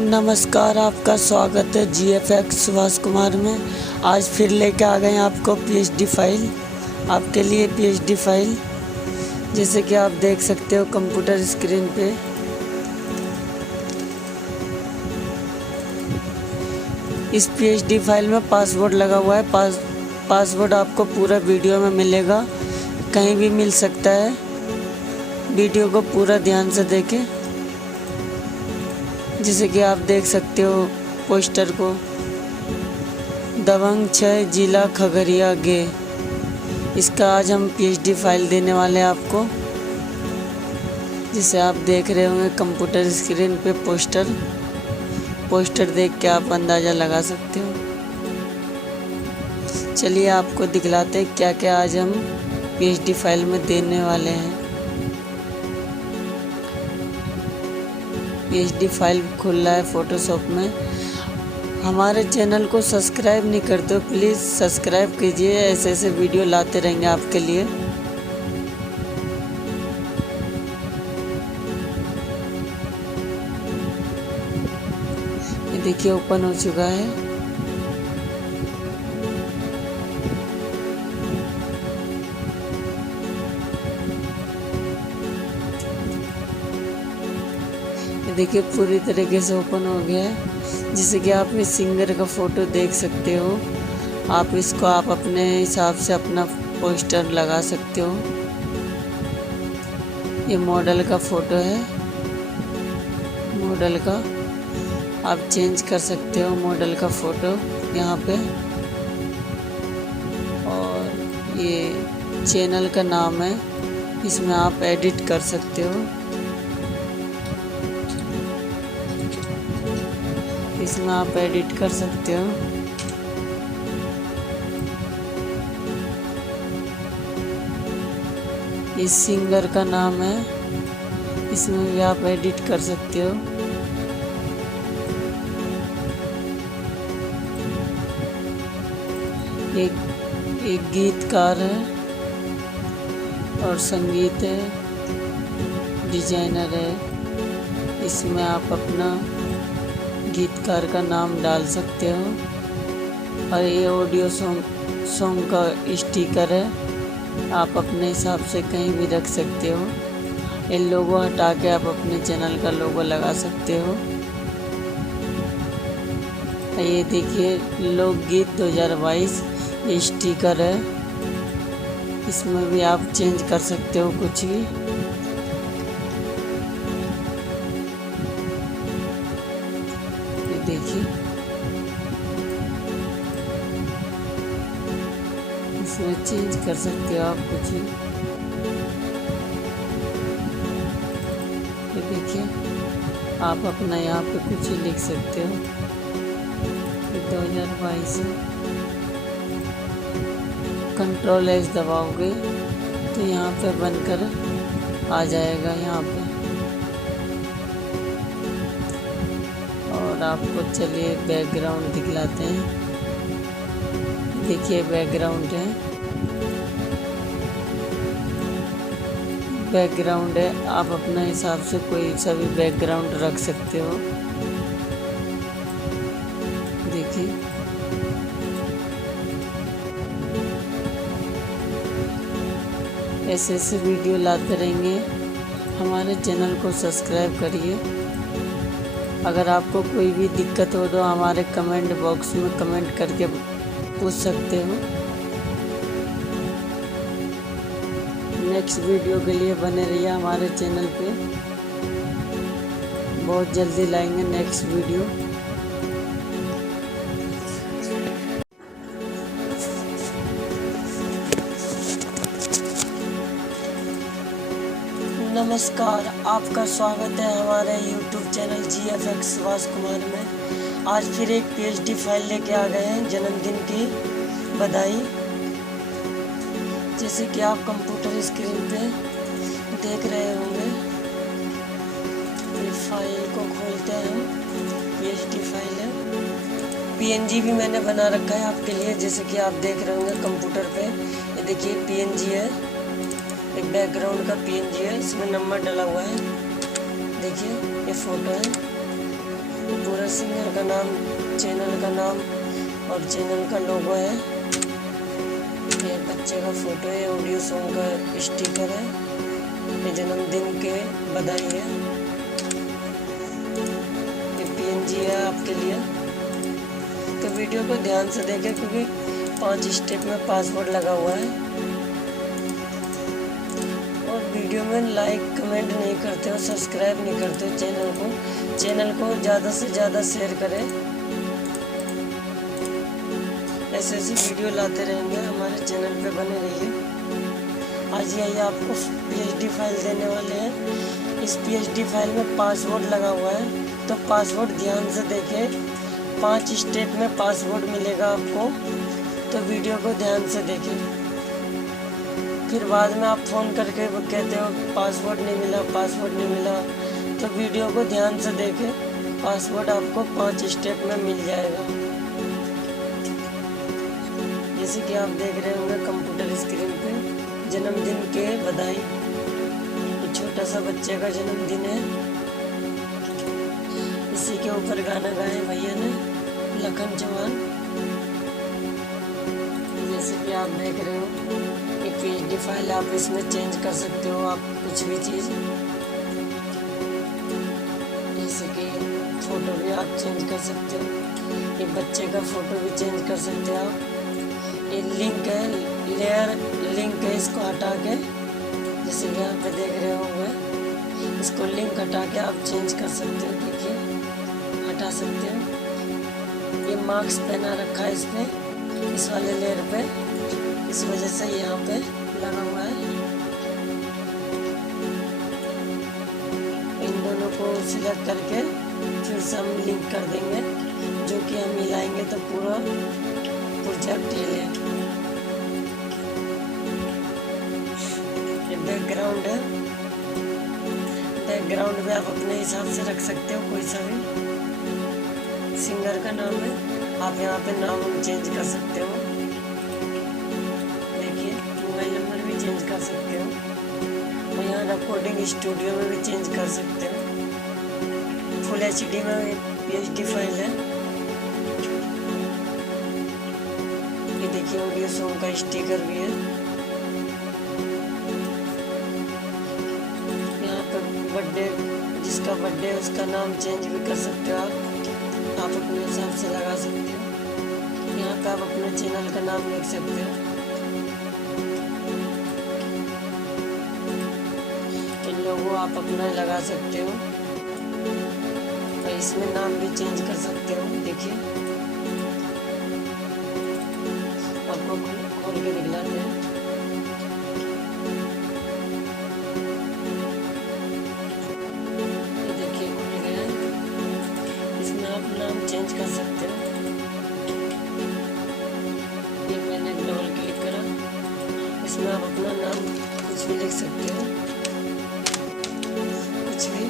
नमस्कार, आपका स्वागत है जीएफएक्स सुभाष कुमार में। आज फिर लेके आ गए हैं आपको पीएचडी फाइल, आपके लिए पीएचडी फाइल। जैसे कि आप देख सकते हो कंप्यूटर स्क्रीन पे। इस पीएचडी फाइल में पासवर्ड लगा हुआ है। पासवर्ड आपको पूरा वीडियो में मिलेगा, कहीं भी मिल सकता है। वीडियो को पूरा ध्यान से देखें। जैसे कि आप देख सकते हो पोस्टर को, दबंग 6 जिला खगड़िया गे। इसका आज हम पीएचडी फाइल देने वाले हैं आपको। जिसे आप देख रहे होंगे कंप्यूटर स्क्रीन पे पोस्टर देख के आप अंदाज़ा लगा सकते हो। चलिए आपको दिखलाते हैं क्या क्या आज हम पीएचडी फाइल में देने वाले हैं। पीएचडी फाइल खुल रहा है फ़ोटोशॉप में। हमारे चैनल को सब्सक्राइब नहीं करते हो, प्लीज़ सब्सक्राइब कीजिए। ऐसे ऐसे वीडियो लाते रहेंगे आपके लिए। ये देखिए ओपन हो चुका है। देखिए पूरी तरीके से ओपन हो गया है। जैसे कि आप इस सिंगर का फ़ोटो देख सकते हो। आप इसको अपने हिसाब से अपना पोस्टर लगा सकते हो। ये मॉडल का फ़ोटो है। मॉडल का आप चेंज कर सकते हो, मॉडल का फ़ोटो यहाँ पे। और ये चैनल का नाम है, इसमें आप एडिट कर सकते हो। इसमें आप एडिट कर सकते हो। इस सिंगर का नाम है, इसमें भी आप एडिट कर सकते हो। एक गीतकार है और संगीत है, डिजाइनर है। इसमें आप अपना गीतकार का नाम डाल सकते हो। और ये ऑडियो सॉन्ग का स्टिकर है, आप अपने हिसाब से कहीं भी रख सकते हो। ये लोगो हटा के आप अपने चैनल का लोगो लगा सकते हो। ये देखिए लोकगीत 2022 ये स्टिकर है, इसमें भी आप चेंज कर सकते हो कुछ भी। देखिए इसमें चेंज कर सकते हो आप कुछ भी। ये देखिए आप अपना यहाँ पे कुछ ही लिख सकते हो। 2022 Ctrl+S दबाओगे तो यहाँ पे बनकर आ जाएगा यहाँ पे। और आपको चलिए बैकग्राउंड दिखलाते हैं। देखिए बैकग्राउंड है, आप अपने हिसाब से कोई सा भी बैकग्राउंड रख सकते हो। देखिए ऐसे ऐसे वीडियो लाते रहेंगे। हमारे चैनल को सब्सक्राइब करिए। अगर आपको कोई भी दिक्कत हो तो हमारे कमेंट बॉक्स में कमेंट करके पूछ सकते हो। नेक्स्ट वीडियो के लिए बने रहिए हमारे चैनल पे। बहुत जल्दी लाएंगे नेक्स्ट वीडियो। नमस्कार, आपका स्वागत है हमारे YouTube channel GFX Subhash Kumar में। आज फिर एक पीएचडी फाइल लेके आ गए हैं, जन्मदिन की बधाई। जैसे कि आप कंप्यूटर स्क्रीन पे देख रहे होंगे। ये फाइल को खोलते हैं, पीएचडी फाइल है। पीएनजी भी मैंने बना रखा है आपके लिए, जैसे कि आप देख रहे होंगे कंप्यूटर पे। ये देखिए पीएनजी है, एक बैकग्राउंड का पीएनजी है, इसमें नंबर डला हुआ है। देखिए ये फ़ोटो है। पूरा सिंगर का नाम, चैनल का नाम और चैनल का लोगो है। ये बच्चे का फोटो है, ऑडियो सॉन्ग का स्टिकर है, ये जन्मदिन के बधाई है, ये PNG है आपके लिए। तो वीडियो को ध्यान से देखें क्योंकि 5 स्टेप में पासवर्ड लगा हुआ है। और वीडियो में लाइक कमेंट नहीं करते हो, सब्सक्राइब नहीं करते हो चैनल को ज़्यादा से ज़्यादा शेयर करें। ऐसे वीडियो लाते रहेंगे, हमारे चैनल पे बने रहिए। आज यही आपको PhD फाइल देने वाले हैं। इस PhD फाइल में पासवर्ड लगा हुआ है, तो पासवर्ड ध्यान से देखें। 5 स्टेप में पासवर्ड मिलेगा आपको, तो वीडियो को ध्यान से देखें। फिर बाद में आप फ़ोन करके कहते हो पासवर्ड नहीं मिला, पासवर्ड नहीं मिला, तो वीडियो को ध्यान से देखें। पासवर्ड आपको 5 स्टेप में मिल जाएगा। जैसे कि आप देख रहे होंगे कंप्यूटर स्क्रीन पे, जन्मदिन के बधाई। ये छोटा सा बच्चे का जन्मदिन है। इसी के ऊपर गाना गाए भैया ने, लखन चौहान। जैसे कि आप देख रहे हो ये PhD फाइल, आप इसमें चेंज कर सकते हो आप कुछ भी चीज़। जैसे कि फ़ोटो भी आप चेंज कर सकते हो, ये बच्चे का फ़ोटो भी चेंज कर सकते हो आप। ये लिंक है, लेयर लिंक है, इसको हटा के, जैसे कि यहाँ पे देख रहे होंगे, इसको लिंक हटा के आप चेंज कर सकते हो। देखिए हटा सकते हो। ये मार्क्स पहना रखा है इस पर, इस वाले लेयर पे, इस वजह से यहाँ पे लगा हुआ है। इन दोनों को सिलेक्ट करके फिर से हम लिंक कर देंगे, जो कि हम मिलाएंगे तो पूरा प्रोजेक्ट ये बैकग्राउंड है। बैकग्राउंड भी आप अपने हिसाब से रख सकते हो, कोई सा भी। सिंगर का नाम है, आप यहाँ पे नाम चेंज कर सकते हो। देखिए मोबाइल नंबर भी चेंज कर सकते हो, और यहाँ रिकॉर्डिंग स्टूडियो में भी चेंज कर सकते हो। फुल HD में PhD फाइल है। ये देखिए ऑडियो सॉन्ग का स्टिकर भी है। यहाँ पर बर्थडे, जिसका बर्थडे है उसका नाम चेंज भी कर सकते हो आप अपने हिसाब से लगा सकते हो। यहाँ पे आप अपने चैनल का नाम लिख सकते हो। इन लोगों आप अपना लगा सकते हो, और इसमें नाम भी चेंज कर सकते हो। देखिए आपको खोल के दिखलाते हैं। ये देखिए खुल गया है, इसमें आप नाम चेंज कर सकते हो। ये मैंने डबल क्लिक करा, इसमें आप अपना नाम कुछ भी लिख सकते हो, कुछ भी।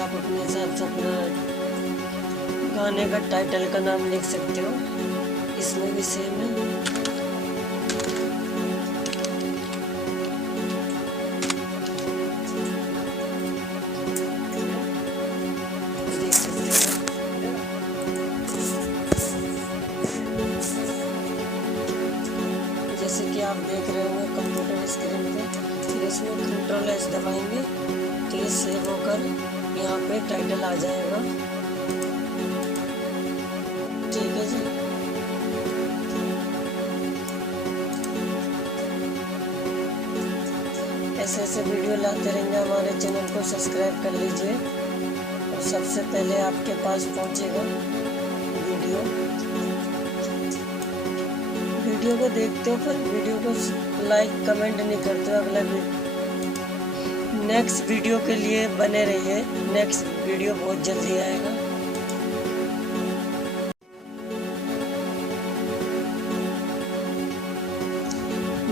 आप अपने हिसाब से अपना गाने का टाइटल का नाम लिख सकते हो, इसमें भी सेम है। देख सकते हो। जैसे कि आप देख रहे होंगे कंप्यूटर स्क्रीन पे, फिर इसमें Ctrl+S दबाएंगे तो ये सेव होकर यहाँ पे टाइटल आ जाएगा। ठीक है जी। ऐसे वीडियो लाते रहेंगे। हमारे चैनल को सब्सक्राइब कर लीजिए, और सबसे पहले आपके पास पहुंचेगा वीडियो को देखते हो पर वीडियो को लाइक कमेंट नहीं करते हो। अगला नेक्स्ट वीडियो के लिए बने रहिए, नेक्स्ट वीडियो बहुत जल्दी आएगा।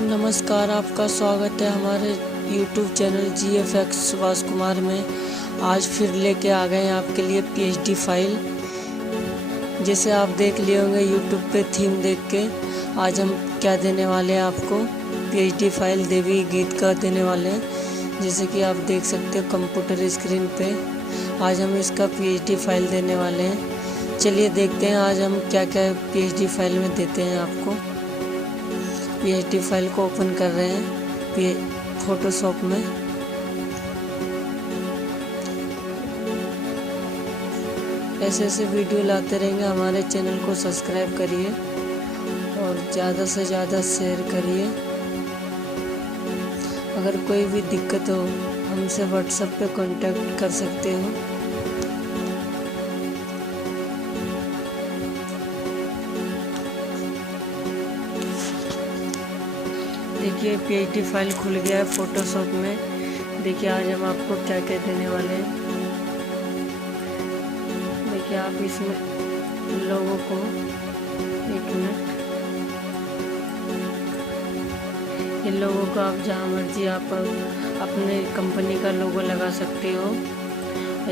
नमस्कार, आपका स्वागत है हमारे YouTube channel GFX Subhash Kumar में। आज फिर लेके आ गए हैं आपके लिए PhD फाइल। जैसे आप देख लिए होंगे YouTube पे थीम देख के, आज हम क्या देने वाले हैं आपको, PhD फाइल देवी गीत का देने वाले हैं। जैसे कि आप देख सकते हो कंप्यूटर स्क्रीन पे आज हम इसका पीएचडी फाइल देने वाले हैं। चलिए देखते हैं आज हम क्या क्या पीएचडी फाइल में देते हैं आपको। पीएचडी फाइल को ओपन कर रहे हैं फोटोशॉप में। ऐसे ऐसे वीडियो लाते रहेंगे। हमारे चैनल को सब्सक्राइब करिए और ज़्यादा से ज़्यादा शेयर करिए। अगर कोई भी दिक्कत हो हमसे व्हाट्सएप पे कांटेक्ट कर सकते हो। देखिए पीएचडी फाइल खुल गया है फोटोशॉप में। देखिए आज हम आपको क्या क्या देने वाले हैं। देखिए आप इसमें लोगों को, एक मिनट, इन लोगों को आप जहाँ मर्जी आप अपने कंपनी का लोगो लगा सकते हो।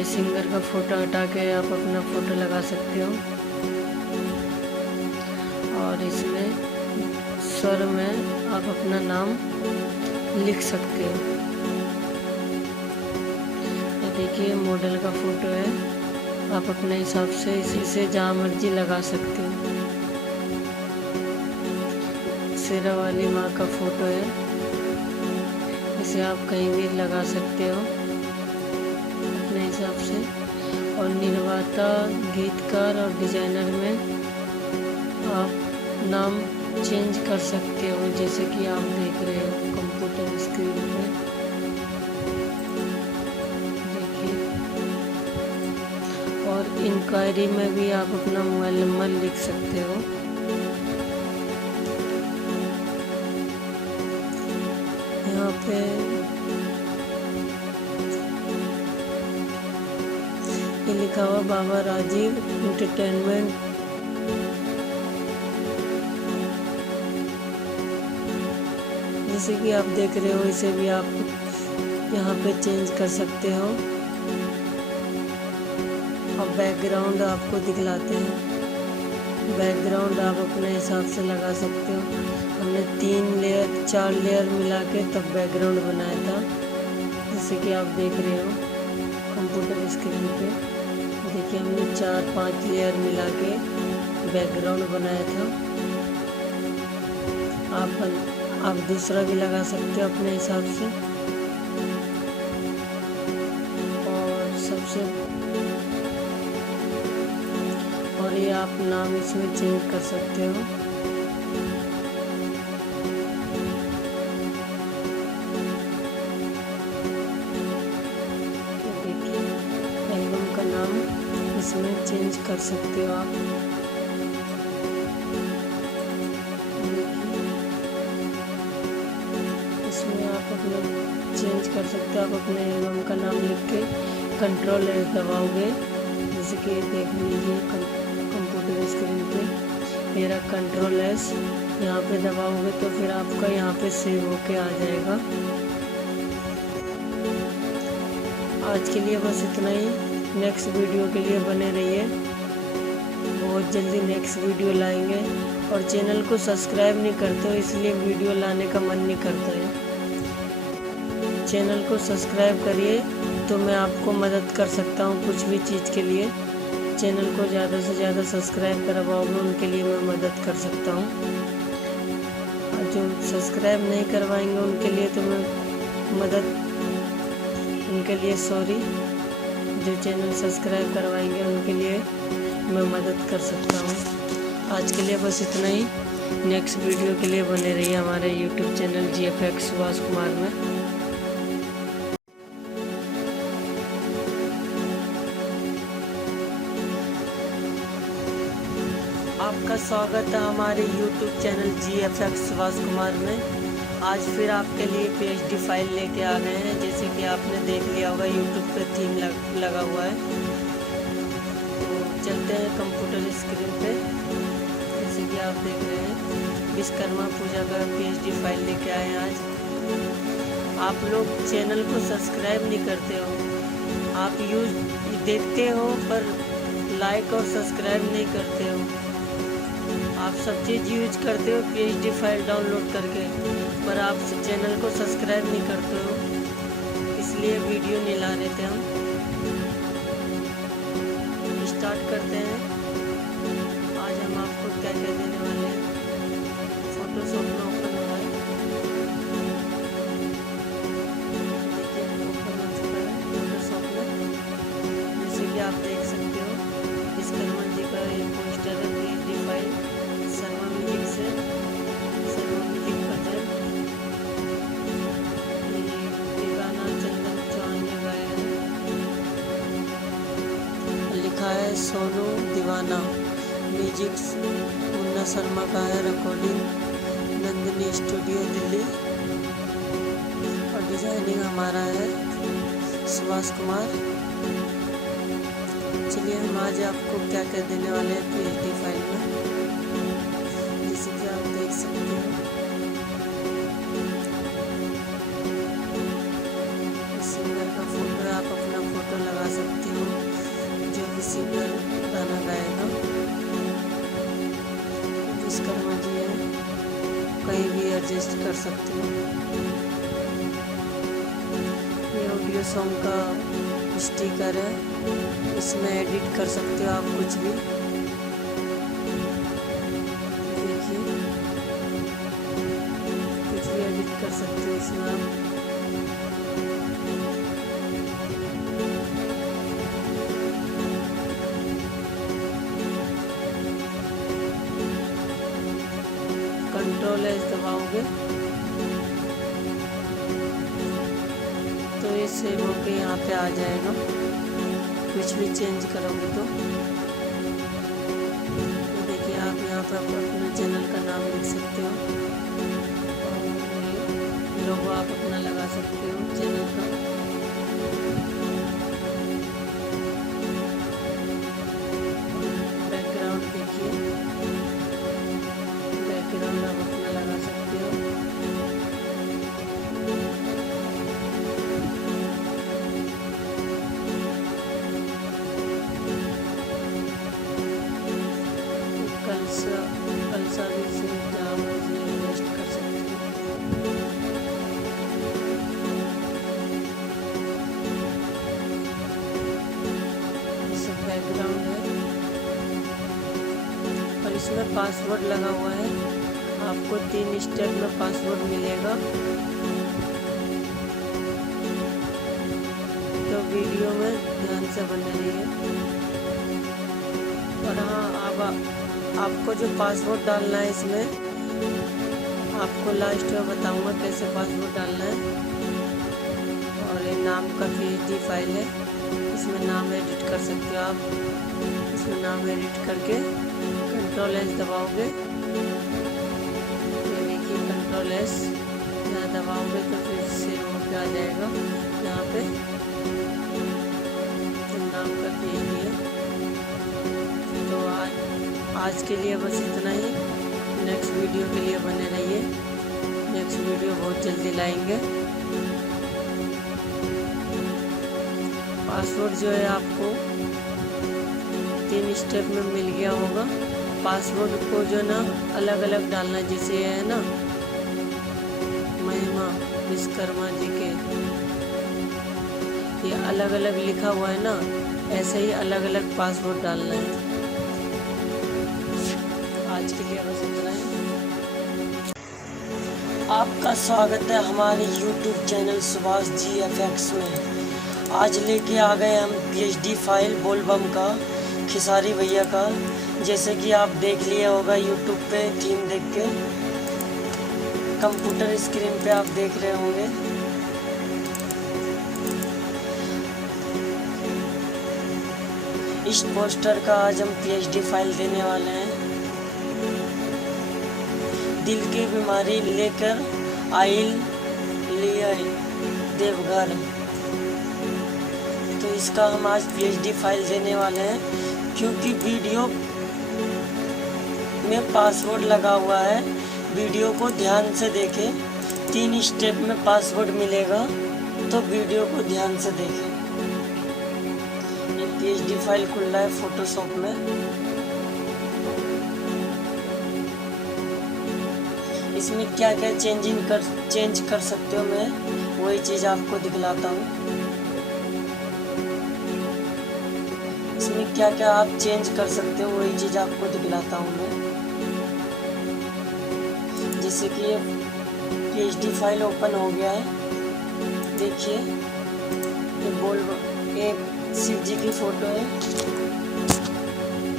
सिंगर का फ़ोटो हटा के आप अपना फ़ोटो लगा सकते हो और इसमें स्वर में आप अपना नाम लिख सकते हो। ये देखिए मॉडल का फ़ोटो है, आप अपने हिसाब से इसी से जहाँ मर्जी लगा सकते हो। शेरा वाली माँ का फ़ोटो है, इसे आप कहीं भी लगा सकते हो अपने हिसाब से। और निर्माता, गीतकार और डिज़ाइनर में आप नाम चेंज कर सकते हो, जैसे कि आप देख रहे हो कंप्यूटर स्क्रीन पे। देखिए, और इंक्वायरी में भी आप अपना मोबाइल नंबर लिख सकते हो। यहाँ पे ये लिखा हुआ बाबा राजीव एंटरटेनमेंट। जैसे कि आप देख रहे हो, इसे भी आप यहाँ पे चेंज कर सकते हो। और बैकग्राउंड आपको दिखलाते हैं। बैकग्राउंड आप अपने हिसाब से लगा सकते हो। हमने 4 लेयर मिला के तब बैकग्राउंड बनाया था, जैसे कि आप देख रहे हो कंप्यूटर स्क्रीन पे। देखिए हमने 4-5 लेयर मिला के बैकग्राउंड बनाया था। आप दूसरा भी लगा सकते हो अपने हिसाब से। और ये आप नाम इसमें चेंज कर सकते हो। तो देखिए एल्बम का नाम इसमें चेंज कर सकते हो आप। चेंज कर सकते हो आप अपने एल्बम का नाम लिख के कंट्रोल एस दबाओगे। जैसे कि देख लीजिए कंप्यूटर स्क्रीन पे मेरा कंट्रोल एस यहाँ पे दबाओगे तो फिर आपका यहाँ पे सेव होके आ जाएगा। आज के लिए बस इतना ही। नेक्स्ट वीडियो के लिए बने रहिए, बहुत जल्दी नेक्स्ट वीडियो लाएंगे। और चैनल को सब्सक्राइब नहीं करते हो इसलिए वीडियो लाने का मन नहीं करता है। चैनल को सब्सक्राइब करिए तो मैं आपको मदद कर सकता हूँ कुछ भी चीज़ के लिए। चैनल को ज़्यादा से ज़्यादा सब्सक्राइब करवाओगे उनके लिए मैं मदद कर सकता हूँ। और जो सब्सक्राइब नहीं करवाएंगे उनके लिए तो मैं सॉरी। जो चैनल सब्सक्राइब करवाएंगे उनके लिए मैं मदद कर सकता हूँ। आज के लिए बस इतना ही। नेक्स्ट वीडियो के लिए बने रहिए हमारे YouTube channel GFX Subhash Kumar में। आपका स्वागत है हमारे YouTube channel GFX Subhash Kumar में। आज फिर आपके लिए पीएचडी फाइल लेके आ गए हैं। जैसे कि आपने देख लिया होगा YouTube पे थीम लगा हुआ है। तो चलते हैं कंप्यूटर स्क्रीन पे। जैसे कि आप देख रहे हैं विश्वकर्मा पूजा का पीएचडी फाइल लेके आए हैं आज। आप लोग चैनल को सब्सक्राइब नहीं करते हो, आप देखते हो पर लाइक और सब्सक्राइब नहीं करते हो। आप सब चीज़ यूज करते हो पीएचडी फाइल डाउनलोड करके, पर आप चैनल को सब्सक्राइब नहीं करते हो। इसलिए वीडियो नहीं ला रहे थे हम। स्टार्ट करते हैं। आज हम आपको क्या क्या देने वाले हैं। फोटोशॉप में ओपन हो रहा है। देखिए ओपन हो चुका है फोटोशॉप में। जैसे कि आप देख सकते हो विश्वकर्मा जी का एक पोस्टर है PhD फाइल शर्मा म्यूजिक से। शर्मा म्यूजिक भजन ये गाना चंदन चौहान ने गाया है। लिखा है सोनू दीवाना। म्यूजिक मुन्ना शर्मा का है। Recording Nandini studio Delhi. और डिजाइनिंग हमारा है सुभाष कुमार। चलिए हम आज आपको क्या क्या देने वाले हैं PhD फाइल में। जैसे कि आप देख सकते हो सिंगर का फोटो है। आप अपना फोटो लगा सकते हो जो भी सिंगर गाना गाएगा। विश्वकर्मा जी है, कहीं भी एडजस्ट कर सकते हो। ये ऑडियो सॉन्ग का स्टिकर है, इसमें एडिट कर सकते हो आप कुछ भी। देखिए कुछ भी एडिट कर सकते हो इसमें आप। कंट्रोल एस दबाओगे तो ये सेव होके यहाँ पे आ जाएगा। कुछ भी चेंज करोगे तो देखिए आप यहाँ पर अपने चैनल का नाम लिख सकते हो और लोगो आप अपना लगा सकते हो चैनल का। बैकग्राउंड देखिए, बैकग्राउंड आप अपना लगा सकते हो। कलसा भी से जहाँ मर्जी इन्वेस्ट कर सकते हो। ये सब बैकग्राउंड है और इसमें पासवर्ड लगा हुआ है। आपको 3 स्टेप में पासवर्ड मिलेगा। तो वीडियो में ध्यान से बने रहिए। और हाँ आपको जो पासवर्ड डालना है इसमें आपको लास्ट में बताऊंगा कैसे पासवर्ड डालना है। और ये नाम का PhD फाइल है, इसमें नाम एडिट कर सकते हो आप। इसमें नाम एडिट करके कंट्रोल एस दबाओगे। ये देखिए कंट्रोल एस यहाँ दबाओगे तो फिर सेव होकर आ जाएगा। यहाँ पे नाम का PhD है। तो आज के लिए बस इतना ही। नेक्स्ट वीडियो के लिए बने रहिए। नेक्स्ट वीडियो बहुत जल्दी लाएंगे। पासवर्ड जो है आपको 3 स्टेप में मिल गया होगा। पासवर्ड को जो ना अलग अलग डालना, जैसे है ना महिमा विश्वकर्मा जी के ये अलग अलग लिखा हुआ है ना, ऐसे ही अलग अलग पासवर्ड डालना है। आज के लिए बस इतना ही। आपका स्वागत है हमारे YouTube चैनल सुभाष GFX में। आज लेके आ गए हम PhD फाइल बोलबम का, खिसारी भैया का। जैसे कि आप देख लिया होगा YouTube पे थीम देख के, कंप्यूटर स्क्रीन पे आप देख रहे होंगे। इस पोस्टर का आज हम PhD फाइल देने वाले हैं। दिल की बीमारी लेकर आइल लिए देवघर, तो इसका हम आज PhD फाइल देने वाले हैं। क्योंकि वीडियो में पासवर्ड लगा हुआ है, वीडियो को ध्यान से देखें। 3 स्टेप में पासवर्ड मिलेगा, तो वीडियो को ध्यान से देखें। ये PhD फाइल खुल रहा है फोटोशॉप में। इसमें क्या क्या चेंज कर सकते हो, मैं वही चीज़ आपको दिखलाता हूँ। इसमें क्या क्या आप चेंज कर सकते हो वही चीज़ आपको दिखलाता हूँ मैं। जैसे कि ये PHD फाइल ओपन हो गया है, देखिए ये शिव जी की फ़ोटो है।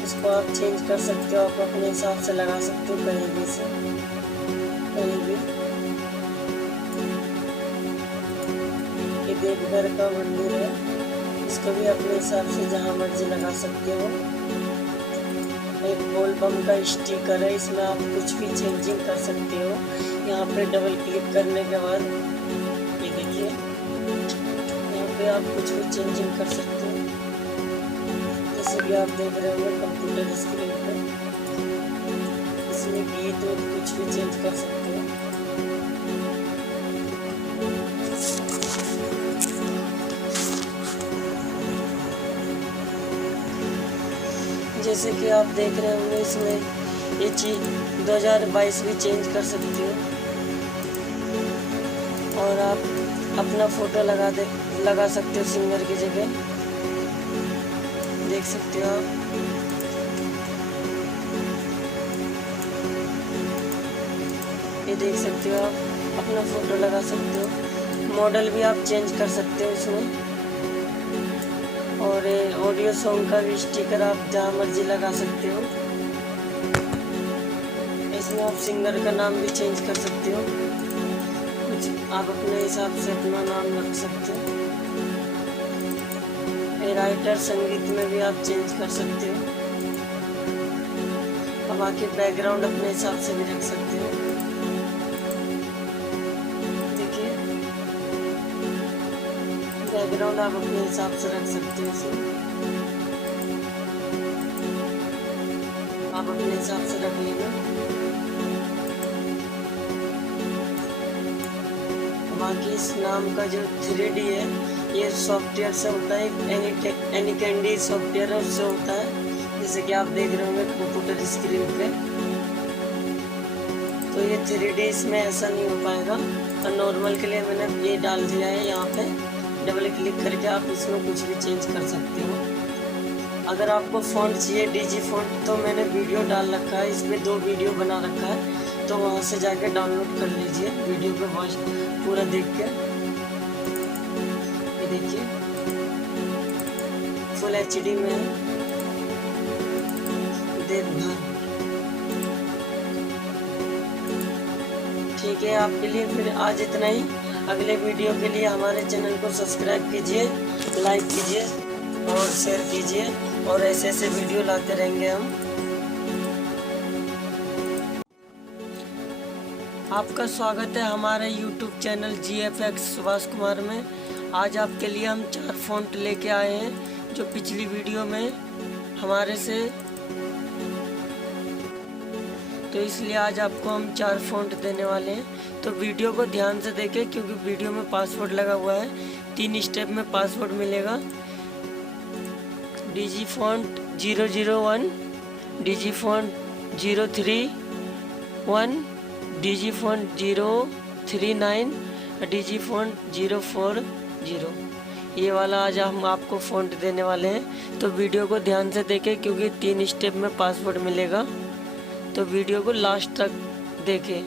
इसको आप चेंज कर सकते हो, आप अपने हिसाब से लगा सकते हो कहीं भी से कहीं भी। ये देवघर का मंदिर है, इसको भी अपने हिसाब से जहाँ मर्जी लगा सकते हो। एक बोल बम का स्टिकर है, इसमें आप कुछ भी चेंजिंग कर सकते हो। यहाँ पे डबल क्लिक करने के बाद ये देखिए, यहाँ पे आप कुछ भी चेंजिंग कर सकते हो। जैसे कि आप देख रहे होंगे कंप्यूटर स्क्रीन पे, इसमें गीत और कुछ भी चेंज कर सकते हो। जैसे कि आप देख रहे होंगे इसमें ये चीज़ 2022 भी चेंज कर सकते हो, और आप अपना फ़ोटो लगा सकते हो सिंगर की जगह, देख सकते हो आप। ये देख सकते हो आप अपना फ़ोटो लगा सकते हो। मॉडल भी आप चेंज कर सकते हो इसमें, और ऑडियो सॉन्ग का भी स्टिकर आप जहाँ मर्जी लगा सकते हो। इसमें आप सिंगर का नाम भी चेंज कर सकते हो, कुछ आप अपने हिसाब से अपना नाम रख सकते हो। राइटर संगीत में भी आप चेंज कर सकते हो। अब बाकी बैकग्राउंड अपने हिसाब से भी रख सकते हो। देखिए बैकग्राउंड आप अपने हिसाब से रख सकते हो, इसे आप अपने हिसाब से रख लेना। बाकी इस नाम का जो 3D है ये सॉफ्टवेयर से होता है, एनी कैंडी सॉफ्टवेयर उससे होता है। जैसे कि आप देख रहे होंगे कंप्यूटर स्क्रीन पे, तो ये 3D इसमें ऐसा नहीं हो पाएगा। और नॉर्मल के लिए मैंने ये डाल दिया है, यहाँ पे डबल क्लिक करके आप इसमें कुछ भी चेंज कर सकते हो। अगर आपको फ़ॉन्ट चाहिए DG फ़ॉन्ट, तो मैंने वीडियो डाल रखा है, इसमें 2 वीडियो बना रखा है, तो वहाँ से जाके डाउनलोड कर लीजिए वीडियो पे वॉच पूरा देख के। ये देखिए फुल HD में है देवघर। ठीक है, आपके लिए फिर आज इतना ही। अगले वीडियो के लिए हमारे चैनल को सब्सक्राइब कीजिए, लाइक कीजिए और शेयर कीजिए, और ऐसे ऐसे वीडियो लाते रहेंगे हम। आपका स्वागत है हमारे YouTube channel GFX Subhash Kumar में। आज आपके लिए हम 4 फ़ॉन्ट लेके आए हैं, जो पिछली वीडियो में हमारे से, तो इसलिए आज आपको हम 4 फ़ॉन्ट देने वाले हैं। तो वीडियो को ध्यान से देखें, क्योंकि वीडियो में पासवर्ड लगा हुआ है। 3 स्टेप में पासवर्ड मिलेगा। DG font 001, DG font 031, DG font 039, DG font 040। ये वाला आज हम आपको फ़ॉन्ट देने वाले हैं। तो वीडियो को ध्यान से देखें, क्योंकि 3 स्टेप में पासवर्ड मिलेगा। तो वीडियो को लास्ट तक देखें।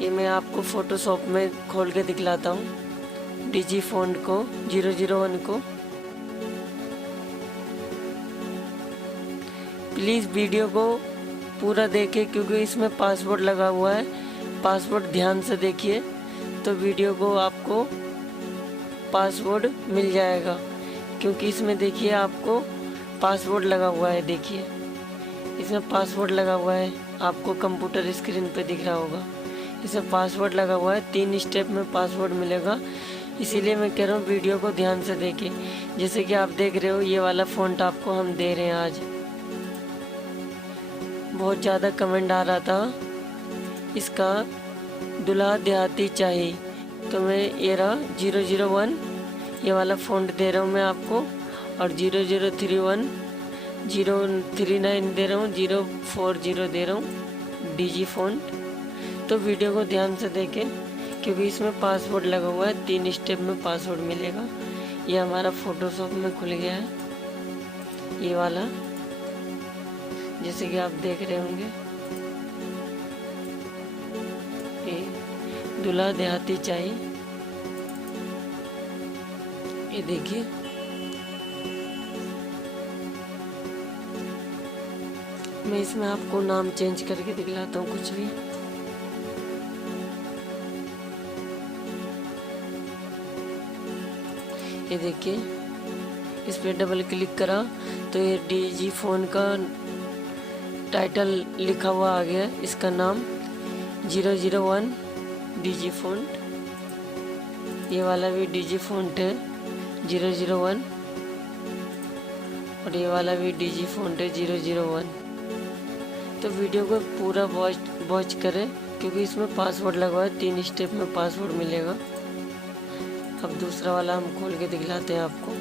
ये मैं आपको फ़ोटोशॉप में खोल के दिखलाता हूँ DG फ़ॉन्ट को 001 को। प्लीज़ वीडियो को पूरा देखें, क्योंकि इसमें पासवर्ड लगा हुआ है। पासवर्ड ध्यान से देखिए, तो वीडियो को आपको पासवर्ड मिल जाएगा। क्योंकि इसमें देखिए आपको पासवर्ड लगा हुआ है, देखिए इसमें पासवर्ड लगा हुआ है, आपको कंप्यूटर स्क्रीन पे दिख रहा होगा। इसमें पासवर्ड लगा हुआ है, 3 स्टेप में पासवर्ड मिलेगा। इसीलिए मैं कह रहा हूँ वीडियो को ध्यान से देखें। जैसे कि आप देख रहे हो, ये वाला फ़ॉन्ट आपको हम दे रहे हैं आज। बहुत ज़्यादा कमेंट आ रहा था इसका दूल्हा देहाती चाहिए, तो मैं ये रहा 001 ये वाला फ़ॉन्ट दे रहा हूँ मैं आपको, और 0031, 039 दे रहा हूँ, 040 दे रहा हूँ DG फ़ॉन्ट। तो वीडियो को ध्यान से देखें, क्योंकि इसमें पासवर्ड लगा हुआ है, 3 स्टेप में पासवर्ड मिलेगा। ये हमारा फोटोशॉप में खुल गया है, ये वाला, जैसे कि आप देख रहे होंगे। ये दूल्हा देहाती चाय, ये देखिए। मैं इसमें आपको नाम चेंज करके दिखलाता हूँ कुछ भी। ये देखिए, इस पर डबल क्लिक करा तो ये डीजी फोन का टाइटल लिखा हुआ आ गया। इसका नाम 001 डीजी फ़ॉन्ट, ये वाला भी डीजी फ़ॉन्ट है 001, और ये वाला भी डीजी फ़ॉन्ट है 001। तो वीडियो को पूरा वॉच करें, क्योंकि इसमें पासवर्ड लगवा है, 3 स्टेप में पासवर्ड मिलेगा। अब दूसरा वाला हम खोल के दिखलाते हैं आपको।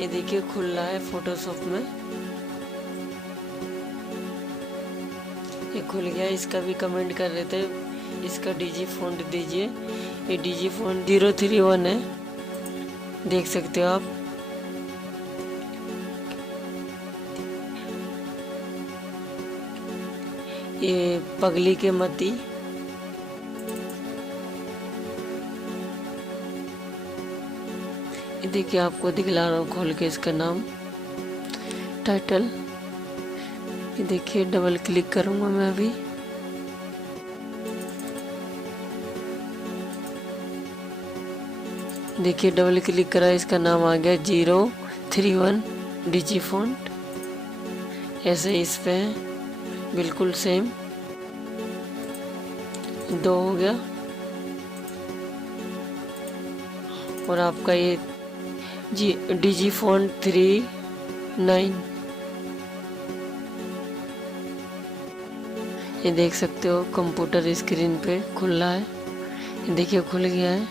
ये देखिए खुल रहा है फोटोशॉप में, ये खुल गया। इसका भी कमेंट कर रहे थे, इसका डीजी फ़ॉन्ट दीजिए। ये डीजी फ़ॉन्ट 031 है, देख सकते हो आप। ये पगली के मती, ये देखिए आपको दिखला रहा हूँ खोल के इसका नाम, टाइटल। ये देखिए डबल क्लिक करूँगा मैं अभी। देखिए डबल क्लिक करा, इसका नाम आ गया 031 डीजी फ़ॉन्ट। ऐसे इस पे बिल्कुल सेम 2 हो गया। और आपका ये डीजी फ़ॉन्ट 39, ये देख सकते हो कंप्यूटर स्क्रीन पे खुल रहा है। ये देखिए खुल गया है।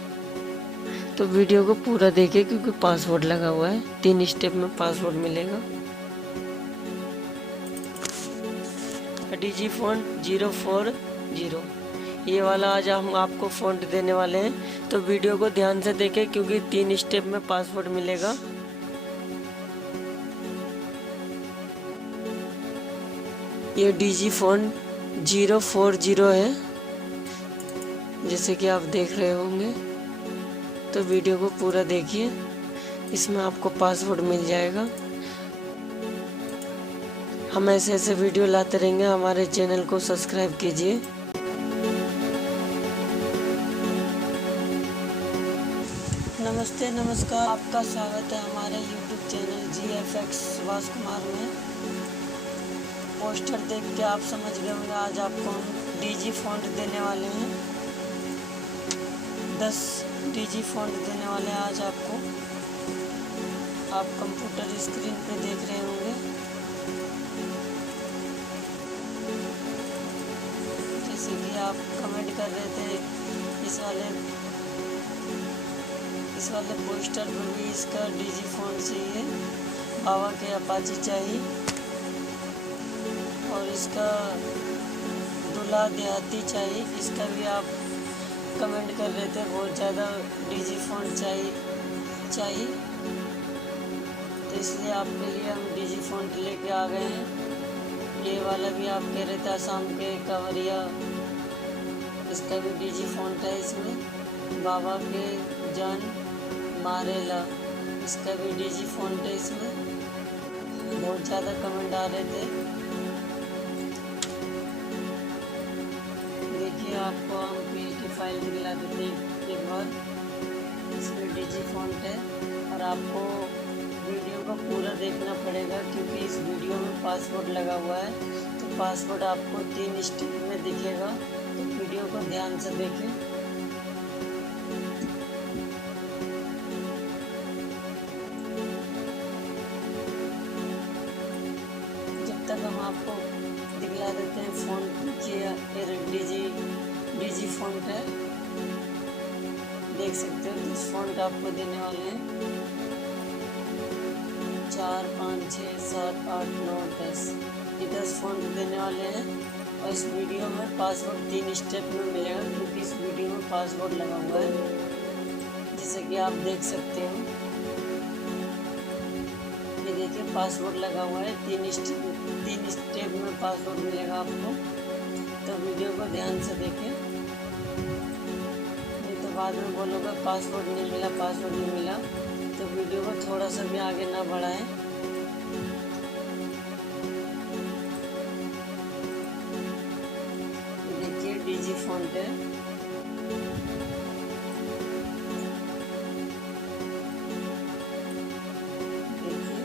तो वीडियो को पूरा देखिए, क्योंकि पासवर्ड लगा हुआ है, 3 स्टेप में पासवर्ड मिलेगा। डीजी फ़ॉन्ट 040, ये वाला आज हम आपको फ़ॉन्ट देने वाले हैं। तो वीडियो को ध्यान से देखें, क्योंकि 3 स्टेप में पासवर्ड मिलेगा। ये डीजी फ़ॉन्ट 040 है, जैसे कि आप देख रहे होंगे। तो वीडियो को पूरा देखिए, इसमें आपको पासवर्ड मिल जाएगा। हम ऐसे ऐसे वीडियो लाते रहेंगे, हमारे चैनल को सब्सक्राइब कीजिए। नमस्ते, नमस्कार, आपका स्वागत है हमारे YouTube channel GFX Subhash Kumar में। पोस्टर देख के आप समझ गए होंगे, आज आपको हम डीजी फ़ॉन्ट देने वाले हैं। 10 डीजी फ़ॉन्ट देने वाले हैं आज आपको। आप कंप्यूटर स्क्रीन पे देख रहे होंगे। जैसे कि आप कमेंट कर रहे थे, इस वाले पोस्टर पर भी इसका डीजी फ़ॉन्ट चाहिए, बाबा के अपाची चाहिए, और इसका दूल्हा देहाती चाहिए। इसका भी आप कमेंट कर रहे थे, बहुत ज़्यादा डीजी फ़ॉन्ट चाहिए। तो इसलिए आपके लिए हम डीजी फ़ॉन्ट लेके आ गए हैं। ये वाला भी आप कह रहे थे, आसाम के कांवरिया, इसका भी डीजी फ़ॉन्ट है। इसमें बाबा के जान मारेला, इसका भी डीजी फ़ॉन्ट है। इसमें बहुत ज़्यादा कमेंट आ रहे थे। देखिए आपको हम PSD फाइल दिखला देते हैं एक बार। इसमें डीजी फ़ॉन्ट है, और आपको वीडियो को पूरा देखना पड़ेगा, क्योंकि इस वीडियो में पासवर्ड लगा हुआ है। तो पासवर्ड आपको 3 स्टेप में दिखेगा, तो वीडियो को ध्यान से देखें। जब तक हम आपको दिखला देते हैं फ़ॉन्ट, डीजी फ़ॉन्ट है, देख सकते हो। इस फ़ॉन्ट आपको देने वाले हैं 4, 5, 6, 7, 8, 9, 10, ये 10 फ़ॉन्ट देने वाले हैं। और इस वीडियो में पासवर्ड 3 स्टेप में मिलेगा, क्योंकि इस वीडियो में पासवर्ड लगा हुआ है, जैसे कि आप देख सकते हो। ये देखिए पासवर्ड लगा हुआ है, 3 स्टेप में पासवर्ड मिलेगा आपको। तो वीडियो को ध्यान से देखें, नहीं तो बाद में बोलोगे पासवर्ड नहीं मिला, पासवर्ड नहीं मिला। तो वीडियो को थोड़ा सा भी आगे ना बढ़ाएं। देखिए डीजी फॉन्ट है, देखिए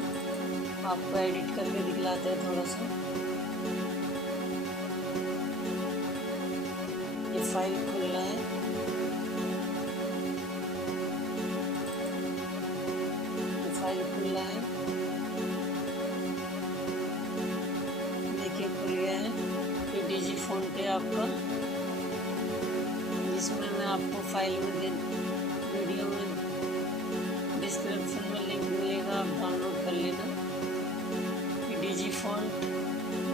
आपको एडिट करके दिखलाते हैं थोड़ा सा। ये फाइल खुल रहा है, ये फाइल खुल रहा है, देखिए खुल गया है। ये डीजी फॉन्ट है आपका, जिसमें मैं आपको फाइल में वीडियो में डिस्क्रिप्शन में लिंक मिलेगा, आप डाउनलोड कर लेना। ये डीजी फॉन्ट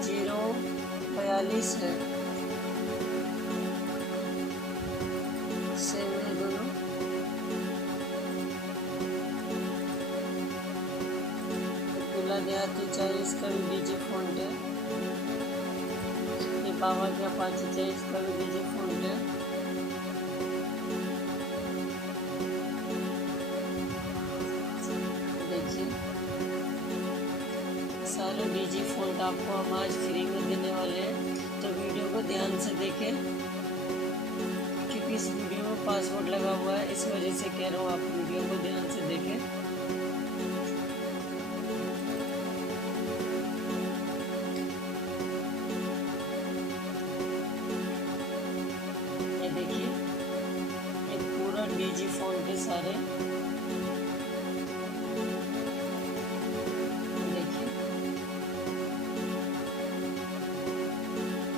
042 है, सेम है दोनों। दूल्हा देहाती चाहिए, इसका भी डीजी फॉन्ट है। ये बाबा के अपाची चाहिए, इसका भी डीजी फॉन्ट है। देखिए सारे डीजी फॉन्ट आपको हम आज फ्री में देने वाले हैं, तो वीडियो को ध्यान से देखें, क्योंकि इस वीडियो में पासवर्ड लगा हुआ है, इस वजह से कह रहा हूँ आप वीडियो को ध्यान से देखें। ये देखिए ये पूरा डीजी फॉन्ट है सारे, देखिए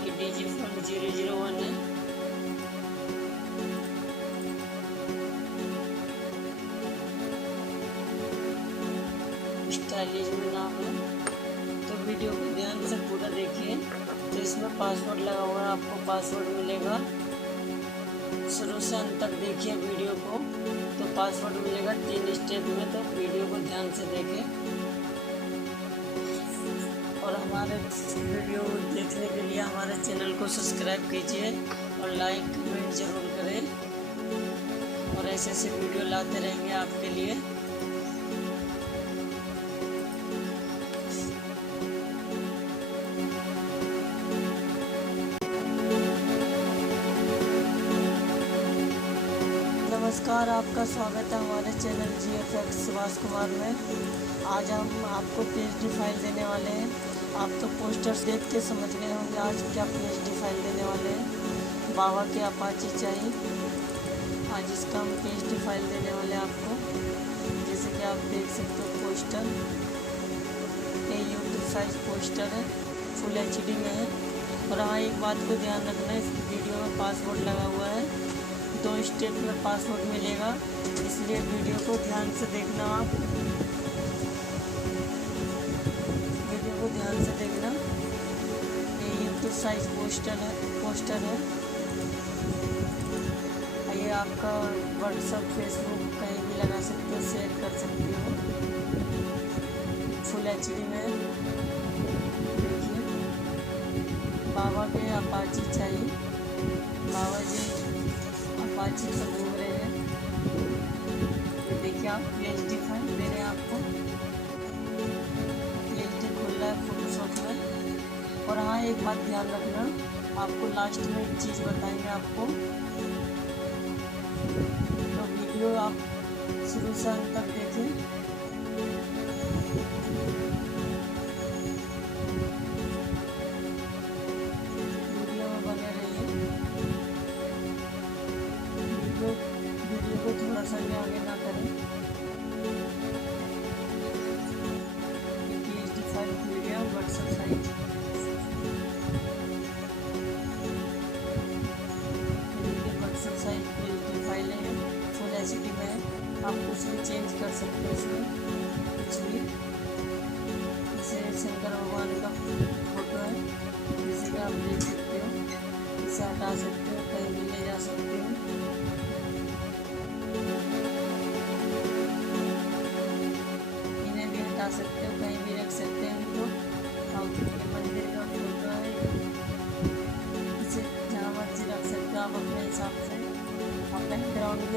ये डीजी फॉन्ट 001 है। स्टाइलिश में नाम है। तो वीडियो को ध्यान से पूरा देखिए। तो इसमें पासवर्ड लगा हुआ है, आपको पासवर्ड मिलेगा। शुरू से अंत तक देखिए वीडियो को, तो पासवर्ड मिलेगा 3 स्टेप में। तो वीडियो को ध्यान से देखें और हमारे वीडियो देखने के लिए हमारे चैनल को सब्सक्राइब कीजिए और लाइक कमेंट जरूर करें, और ऐसे ऐसे वीडियो लाते रहेंगे आपके लिए। नमस्कार, आपका स्वागत है हमारे चैनल GFX सुभाष कुमार में। आज हम आपको PhD फाइल देने वाले हैं। आप तो पोस्टर्स देख के समझ गए होंगे आज क्या PhD फाइल देने वाले हैं। बाबा के अपाची चाहिए, आज इसका हम PhD फाइल देने वाले हैं आपको। जैसे कि आप देख सकते हो पोस्टर, ये YouTube साइज पोस्टर है, फुल HD में है। और हाँ, एक बात को ध्यान रखना, इस वीडियो में पासवर्ड लगा हुआ है, 2 स्टेप में पासवर्ड मिलेगा, इसलिए वीडियो को ध्यान से देखना। आप वीडियो को ध्यान से देखना। ये YouTube साइज पोस्टर है। ये आपका व्हाट्सएप, फेसबुक कहीं भी लगा सकते हो, शेयर कर सकते हो। फुल HD में देखिए, बाबा के अपाची चाहिए, बाबा जी अपाची से घूम रहे हैं। ये देखिए आप PhD फाइल दे रहे हैं आपको, PhD खुल रहा है फोटोशॉप में। और हाँ, एक बात ध्यान रखना, आपको लास्ट में एक चीज़ बताएंगे आपको, तो वीडियो आप शुरू से अंत तक देखें। वीडियो में बने रहिए, वीडियो को थोड़ा सा भी आगे ना करें। PhD फाइल खुल गया, WhatsApp size. WhatsApp size PhD file है, फुल HD में है, आप कुछ भी चेंज कर सकते हो इसमें।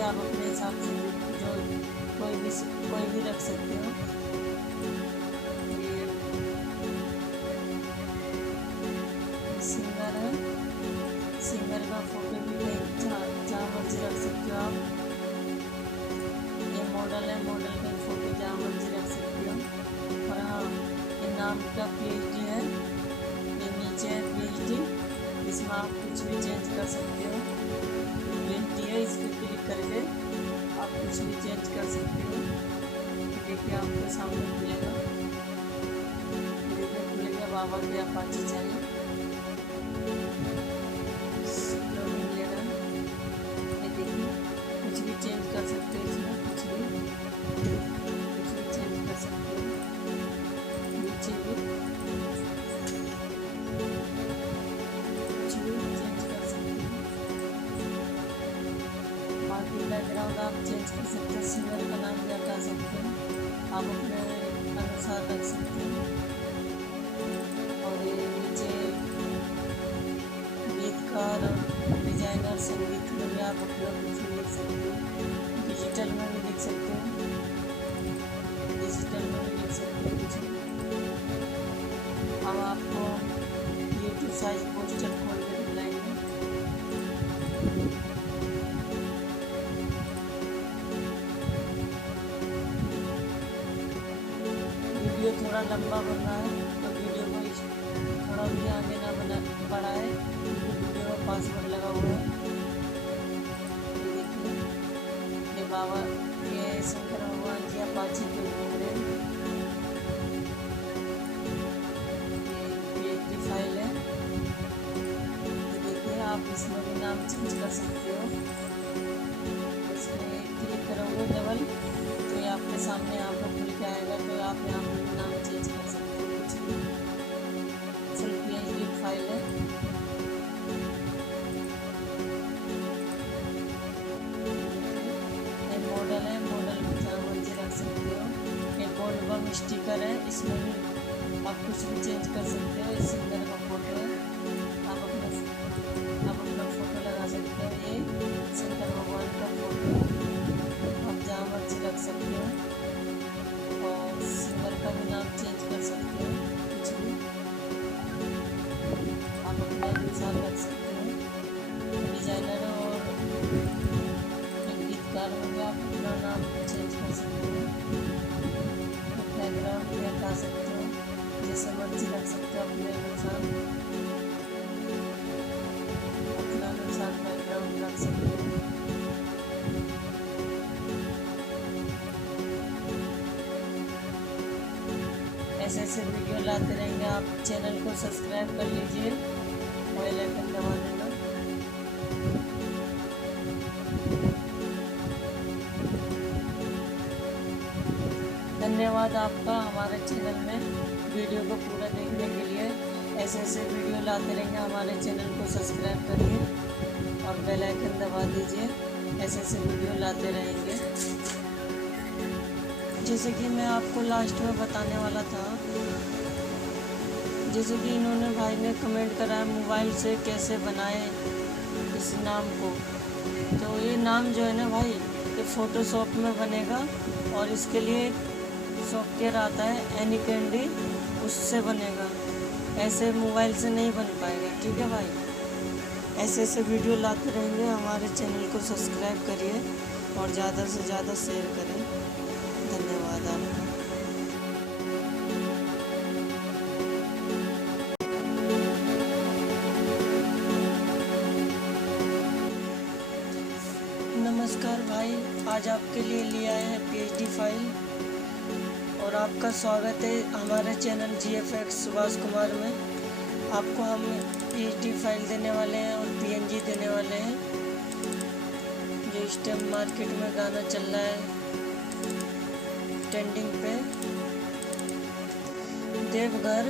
आप अपने हिसाब से जो कोई भी रख सकते हो। ये सिंगर है, सिंगर का फोटो भी जहाँ मर्जी रख सकते हो आप। ये मॉडल है, मॉडल का फोटो जहाँ मर्जी रख सकते हो। और हाँ, ये नाम का PhD है, ये नीचे है PhD, इसमें आप कुछ भी चेंज कर सकते हो। लिंक है, इस पर क्लिक करके आप कुछ भी चेंज कर सकते हो। देखिए आपके सामने खुलेगा, देखिए खुलेगा बाबा के अपाची चाहिए मिलेगा। ये देखिए कुछ भी चेंज कर सकते हो, इसमें कुछ भी चेंज कर सकते हो। नीचे भी कुछ भी चेंज कर सकते हो। बाकी बैकग्राउंड आप चेंज कर सकते हो, सिंगर का नाम भी हटा सकते हो, आप अपने अनुसार रख सकते हो। और ये नीचे गीतकार और डिजाइनर, संगीत में भी आप अपना कुछ भी लिख सकते हो। डिजिटल में भी लिख सकते हो, डिजिटल में भी लिख सकते हो कुछ भी। अब आपको YouTube साइज पोस्टर खोल के दिखाएंगे। वीडियो थोड़ा लंबा बन रहा है तो वीडियो को थोड़ा भी आगे ना बढ़ाए, क्योंकि वीडियो में पासवर्ड लगा हुआ है। ये देखिए, ये बाबा ये शंकर भगवान की अपाची पे घूम रहे हैं। ये PhD फाइल है, ये देखिए आप इसमें भी नाम चेंज कर सकते हो। इसमें क्लिक करोगे डबल तो ये आपके सामने यहाँ पर खुल के आएगा, तो आप यहाँ पर नाम चेंज कर सकते हो कुछ भी। फुल PhD फाइल है। ये मॉडल है, मॉडल जहाँ मर्जी रख सकते हो। ये गोल्ड बम स्टिकर है, इसमें भी आप कुछ भी चेंज कर सकते हो। इस सिंगर का फोटो है, आप अपना फोटो लगा सकते हो। ये शंकर भगवान का फोटो आप जहाँ मर्जी रख सकते हो। और सिंगर का भी नाम चेंज कर सकते हो, कुछ भी आप अपने अनुसार रख सकते हो। डिजाइनर और गीतकार में भी आप अपना नाम चेंज कर सकते हो। बैकग्राउंड भी हटा सकते हो, जैसे मर्जी रख सकते हो अपने अनुसार, अपना अनुसार बैकग्राउंड रख सकते हो। ऐसे वीडियो लाते रहेंगे। आप चैनल को सब्सक्राइब कर लीजिए, बेल आइकन दबा देना। धन्यवाद आपका हमारे चैनल में वीडियो को पूरा देखने के लिए। ऐसे वीडियो लाते रहेंगे, हमारे चैनल को सब्सक्राइब करिए और बेल आइकन दबा दीजिए। ऐसे वीडियो लाते रहेंगे। जैसे कि मैं आपको लास्ट में बताने वाला था, जैसे कि इन्होंने भाई ने कमेंट करा है मोबाइल से कैसे बनाए इस नाम को। तो ये नाम जो है ना भाई, ये फ़ोटोशॉप में बनेगा और इसके लिए सॉफ्टवेयर आता है एनी कैंडी, उससे बनेगा। ऐसे मोबाइल से नहीं बन पाएगा, ठीक है भाई। ऐसे वीडियो लाते रहेंगे। हमारे चैनल को सब्सक्राइब करिए और ज़्यादा से ज़्यादा शेयर करें। धन्यवाद आपका। नमस्कार भाई, आज आपके लिए ले आए हैं PhD फाइल और आपका स्वागत है हमारे चैनल GFX सुभाष कुमार में। आपको हम PhD फाइल देने वाले हैं और PNG देने वाले हैं। जो इस टाइम मार्केट में गाना चल रहा है ट्रेंडिंग पे, देवघर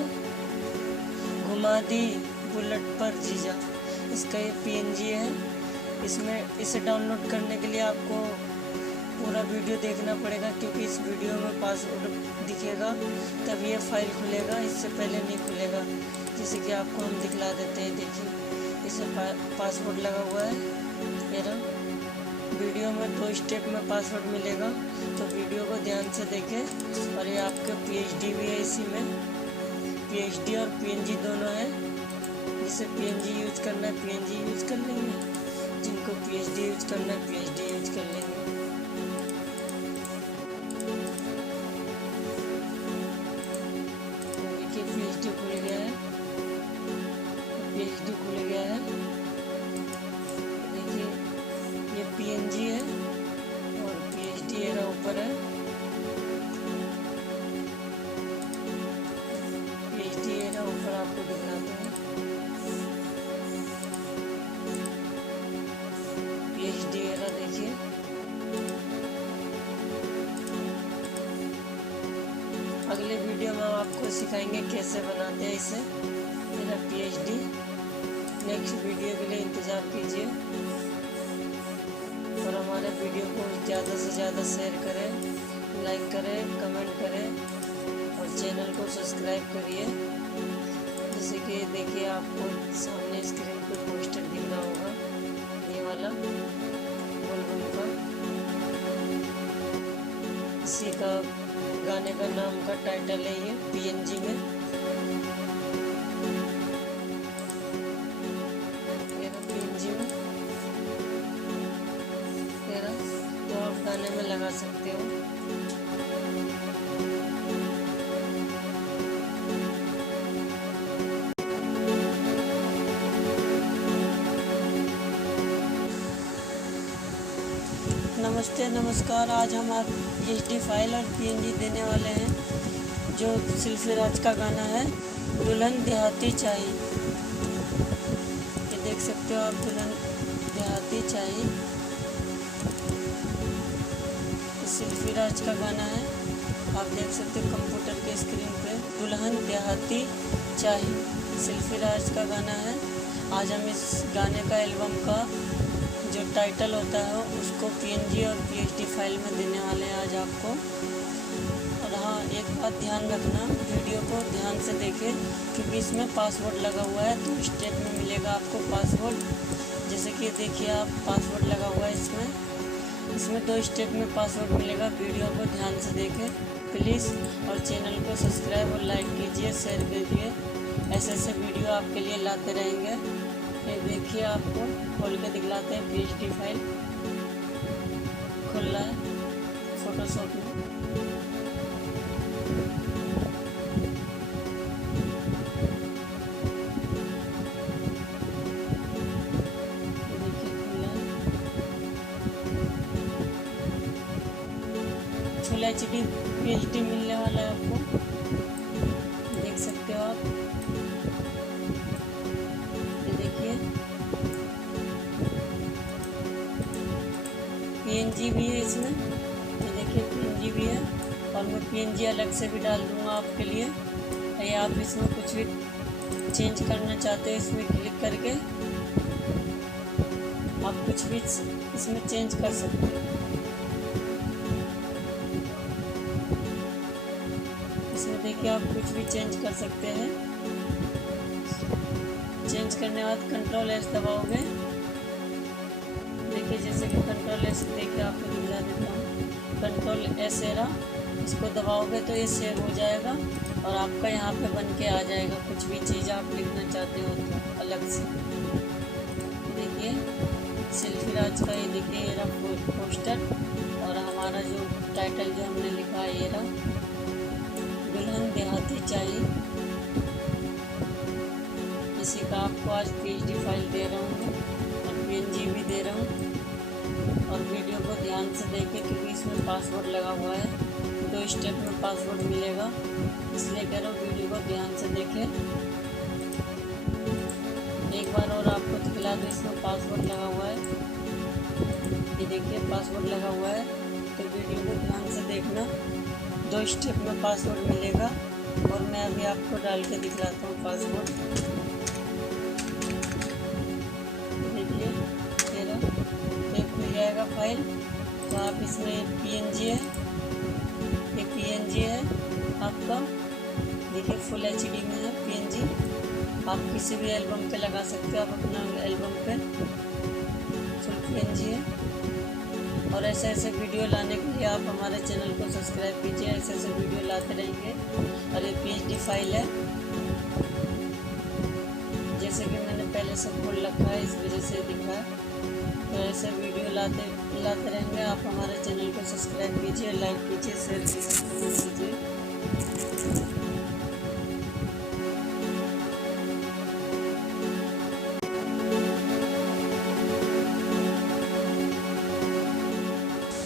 घुमा दी बुलेट पर जीजा, इसका ये PNG है। इसमें इसे डाउनलोड करने के लिए आपको पूरा वीडियो देखना पड़ेगा, क्योंकि इस वीडियो में पासवर्ड दिखेगा तब ये फाइल खुलेगा, इससे पहले नहीं खुलेगा। जैसे कि आपको हम दिखला देते हैं, देखिए इसे पासवर्ड लगा हुआ है मेरा। वीडियो में 2 स्टेप में पासवर्ड मिलेगा, तो वीडियो को ध्यान से देखें। और ये आपके PhD भी है, इसी में PhD और PNG दोनों है। जिसे PNG यूज करना है PNG यूज कर लेंगे, जिनको PhD यूज करना है PhD यूज कर लेंगे। देखिए PhD खुल गया है, PhD खुल गया है। देखिए ये PNG है और PhD एरा ऊपर है। PhD एरा ऊपर आपको दिखाता है। PhD एरा देखिए, अगले वीडियो में हम आपको सिखाएंगे कैसे बनाते हैं इसे, मेरा PhD। नेक्स्ट वीडियो के लिए इंतज़ार कीजिए और हमारे वीडियो को ज़्यादा से ज़्यादा शेयर करें, लाइक करें, कमेंट करें और चैनल को सब्सक्राइब करिए। जैसे कि देखिए आपको सामने स्क्रीन पर पोस्टर दिख रहा होगा, ये वाला एल्बम का, इसी का गाने का नाम का टाइटल है ये PNG में। PNG में तो आप गाने में लगा सकते हो। नमस्ते नमस्कार, आज हम आप PhD फाइल और PNG देने वाले हैं, जो सिलसिराज का गाना है दुल्हन देहाती चाहिए। ये देख सकते हो आप, दुल्हन देहाती चाहिए, सिलसिराज का गाना है। आप देख सकते हो कंप्यूटर के स्क्रीन पे, दुल्हन देहाती चाहिए सिलसिराज का गाना है। आज हम इस गाने का एल्बम का जो टाइटल होता है उसको PNG और PhD फाइल में देने वाले हैं आज आपको। और हाँ, एक बात ध्यान रखना, वीडियो को ध्यान से देखें क्योंकि इसमें पासवर्ड लगा हुआ है। तो स्टेप में मिलेगा आपको पासवर्ड, जैसे कि देखिए आप पासवर्ड लगा हुआ है इसमें 2 स्टेप में पासवर्ड मिलेगा। वीडियो को ध्यान से देखें प्लीज़, और चैनल को सब्सक्राइब और लाइक कीजिए, शेयर कीजिए। ऐसे वीडियो आपके लिए लाते रहेंगे। ये देखिए आपको खोल के दिखलाते हैं, PhD फाइल खुल रहा है फोटोशॉप में। देखिए खुला है, फुल HD PhD मिलने वाला है आपको, देख सकते हो आप। PNG भी है इसमें, ये देखिए PNG भी है, और मैं PNG अलग से भी डाल दूंगा आपके लिए। या आप इसमें कुछ भी चेंज करना चाहते हो, इसमें क्लिक करके आप कुछ भी इसमें चेंज कर सकते हो। इसमें देखिए आप कुछ भी चेंज कर सकते हैं। चेंज करने के बाद Ctrl+S दबाओगे, देखिए जैसे कि Ctrl+S देखिए आपको दिखा देता हूँ, Ctrl+S एरा, इसको दबाओगे तो ये सेव हो जाएगा और आपका यहाँ पे बन के आ जाएगा। कुछ भी चीज़ आप लिखना चाहते हो तो अलग से, देखिए सिलसिराज का ये देखिए ये रहा पोस्टर, और हमारा जो टाइटल जो हमने लिखा है ये रहा दुल्हन देहाती चाहिए। इसी का आपको आज PhD फाइल दे रहा हूँ और PNG भी दे रहा हूँ। और वीडियो को ध्यान से देखें क्योंकि इसमें पासवर्ड लगा हुआ है, 2 स्टेप में पासवर्ड मिलेगा, इसलिए कह रहा हूँ वीडियो को ध्यान से देखें। एक बार और आपको दिखला दूँ, इसमें पासवर्ड लगा हुआ है, ये देखिए पासवर्ड लगा हुआ है। तो वीडियो को ध्यान से देखना, 2 स्टेप में पासवर्ड मिलेगा और मैं अभी आपको डाल के दिखलाता हूँ पासवर्ड। देखिए मेरा ये खुल जाएगा फाइल, तो आप इसमें PNG है, ये PNG है आपका, देखिए फुल HD में है PNG। आप किसी भी एल्बम पे लगा सकते हो, आप अपना एल्बम पे फुल PNG है। और ऐसे ऐसे वीडियो लाने के लिए आप हमारे चैनल को सब्सक्राइब कीजिए। ऐसे ऐसे वीडियो लाते रहेंगे। और ये PhD फाइल है, जैसे कि मैंने पहले से खोल रखा है, इस वजह से दिखा है। तो ऐसे वीडियो लाते रहेंगे। आप हमारे चैनल को सब्सक्राइब कीजिए, लाइक कीजिए, शेयर कीजिए।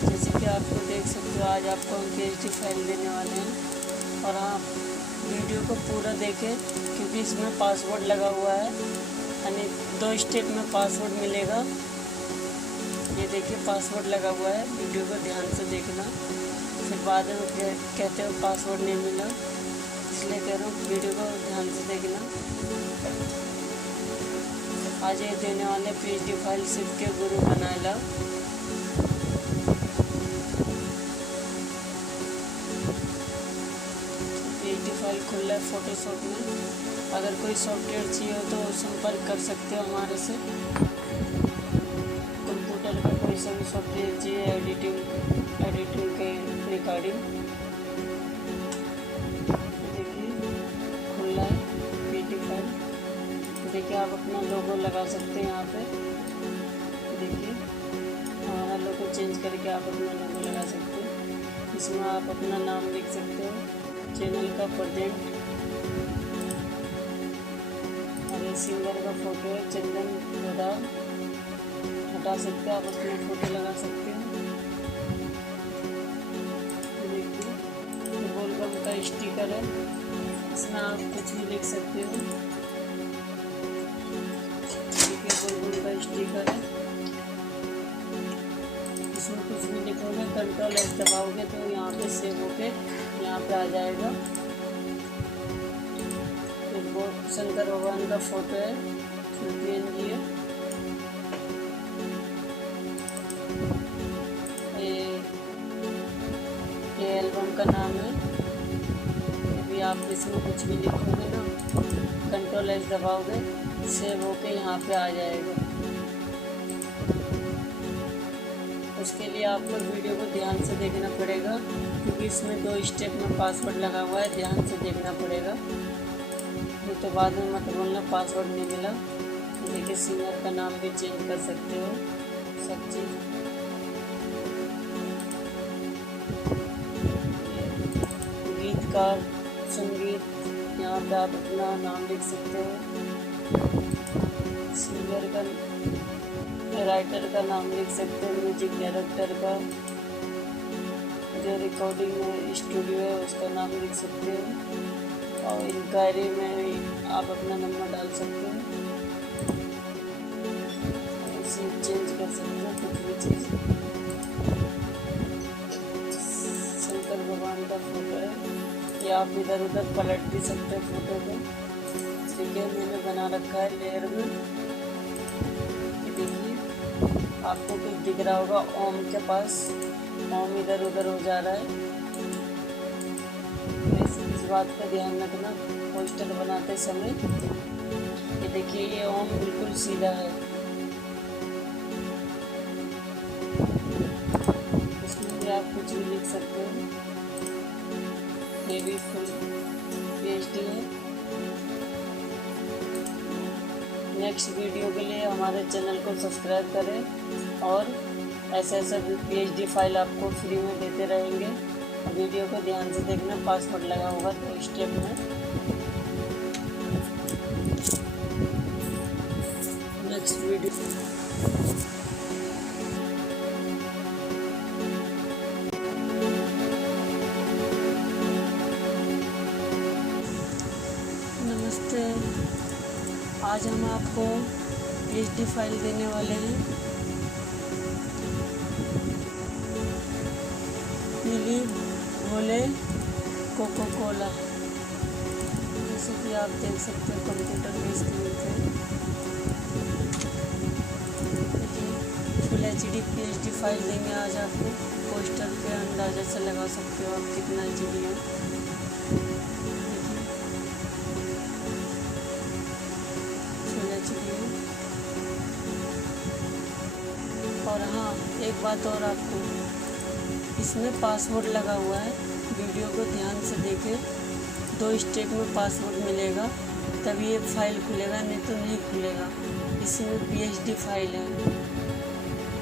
जैसे कि आपको देख सकते हो, आज आपको हम PhD फाइल देने वाले हैं। और हाँ, वीडियो को पूरा देखें क्योंकि इसमें पासवर्ड लगा हुआ है, यानी 2 स्टेप में पासवर्ड मिलेगा। ये देखिए पासवर्ड लगा हुआ है, वीडियो को ध्यान से देखना। फिर बाद में कहते हो पासवर्ड नहीं मिला, इसलिए कह रहा हूँ वीडियो को ध्यान से देखना। आज ये देने वाले PhD फाइल शिव के गुरु बनाएला। PhD फाइल खुल रहा है फोटोशॉप में। अगर कोई सॉफ्टवेयर चाहिए हो तो संपर्क कर सकते हो हमारे से। कंप्यूटर का कोई सा भी सॉफ्टवेयर चाहिए एडिटिंग के रिकॉर्डिंग। देखिए खुल रहा है PhD फाइल। देखिए आप अपना लोगो लगा सकते हैं यहाँ पे। देखिए हमारा लोगो चेंज करके आप अपना लोगो लगा सकते हैं। इसमें आप अपना नाम लिख सकते हो, चैनल का प्रेजेंट, और सिंगर का फोटो है चंदन गोदा, हटा सकते हो, आप अपना फोटो लगा सकते हो। देखिए बोलबम का स्टिकर है, इसमें आप कुछ भी लिख सकते हो। देखिए बोलबम का स्टिकर है, इसमें कुछ भी लिखोगे, Ctrl+S दबाओगे तो यहाँ पे सेव होके यहाँ पे आ जाएगा। फिर वो शंकर भगवान का फोटो है, PNG है। ये एल्बम का नाम है। अभी आप इसमें कुछ भी लिखोगे ना, Ctrl+S दबाओगे, सेव होके यहाँ पे आ जाएगा। उसके लिए आपको वीडियो को ध्यान से देखना पड़ेगा क्योंकि इसमें 2 स्टेप में पासवर्ड लगा हुआ है, ध्यान से देखना पड़ेगा। नहीं तो बाद में मत बोलना पासवर्ड नहीं मिला। देखिए सिंगर का नाम भी चेंज कर सकते हो, सब चीज़। गीतकार, संगीत, यहाँ पे आप अपना नाम लिख सकते हो। सिंगर का, राइटर का नाम लिख सकते हो, म्यूजिक डायरेक्टर का, जो रिकॉर्डिंग में स्टूडियो है उसका नाम लिख सकते हो। और इंक्वायरी में आप अपना नंबर डाल सकते हो, इसे चेंज कर सकते हो कुछ भी चीज़। शंकर भगवान का फोटो है, ये आप इधर उधर पलट भी सकते हो फोटो को। ठीक है, मैंने बना रखा है लेयर में। देखिए आपको कुछ दिख रहा होगा ओम के पास, ओम इधर उधर हो जा रहा है। इस बात का ध्यान रखना पोस्टर बनाते समय। ये देखिए ये ओम बिल्कुल सीधा है, इसमें भी आप कुछ भी लिख सकते हो। ये भी फुल PhD है। नेक्स्ट वीडियो के लिए हमारे चैनल को सब्सक्राइब करें और ऐसे PhD फाइल आपको फ्री में देते रहेंगे। वीडियो को ध्यान से देखना, पासवर्ड लगा होगा 2 स्टेप में। नेक्स्ट वीडियो नमस्ते। आज हम आपको PhD फाइल देने वाले हैं। पीली भोले कोको कोला, जैसे कि आप देख सकते हो कंप्यूटर की स्क्रीन पे। फुल HD PhD फाइल देंगे आज आपको। पोस्टर पे अंदाजा से लगा सकते हो आप कितना HD है। फुल HD है। और हाँ, एक बात और आपको, इसमें पासवर्ड लगा हुआ है। वीडियो को ध्यान से देखें, 2 स्टेप में पासवर्ड मिलेगा तभी ये फाइल खुलेगा, नहीं तो नहीं खुलेगा। इसमें PhD फाइल है,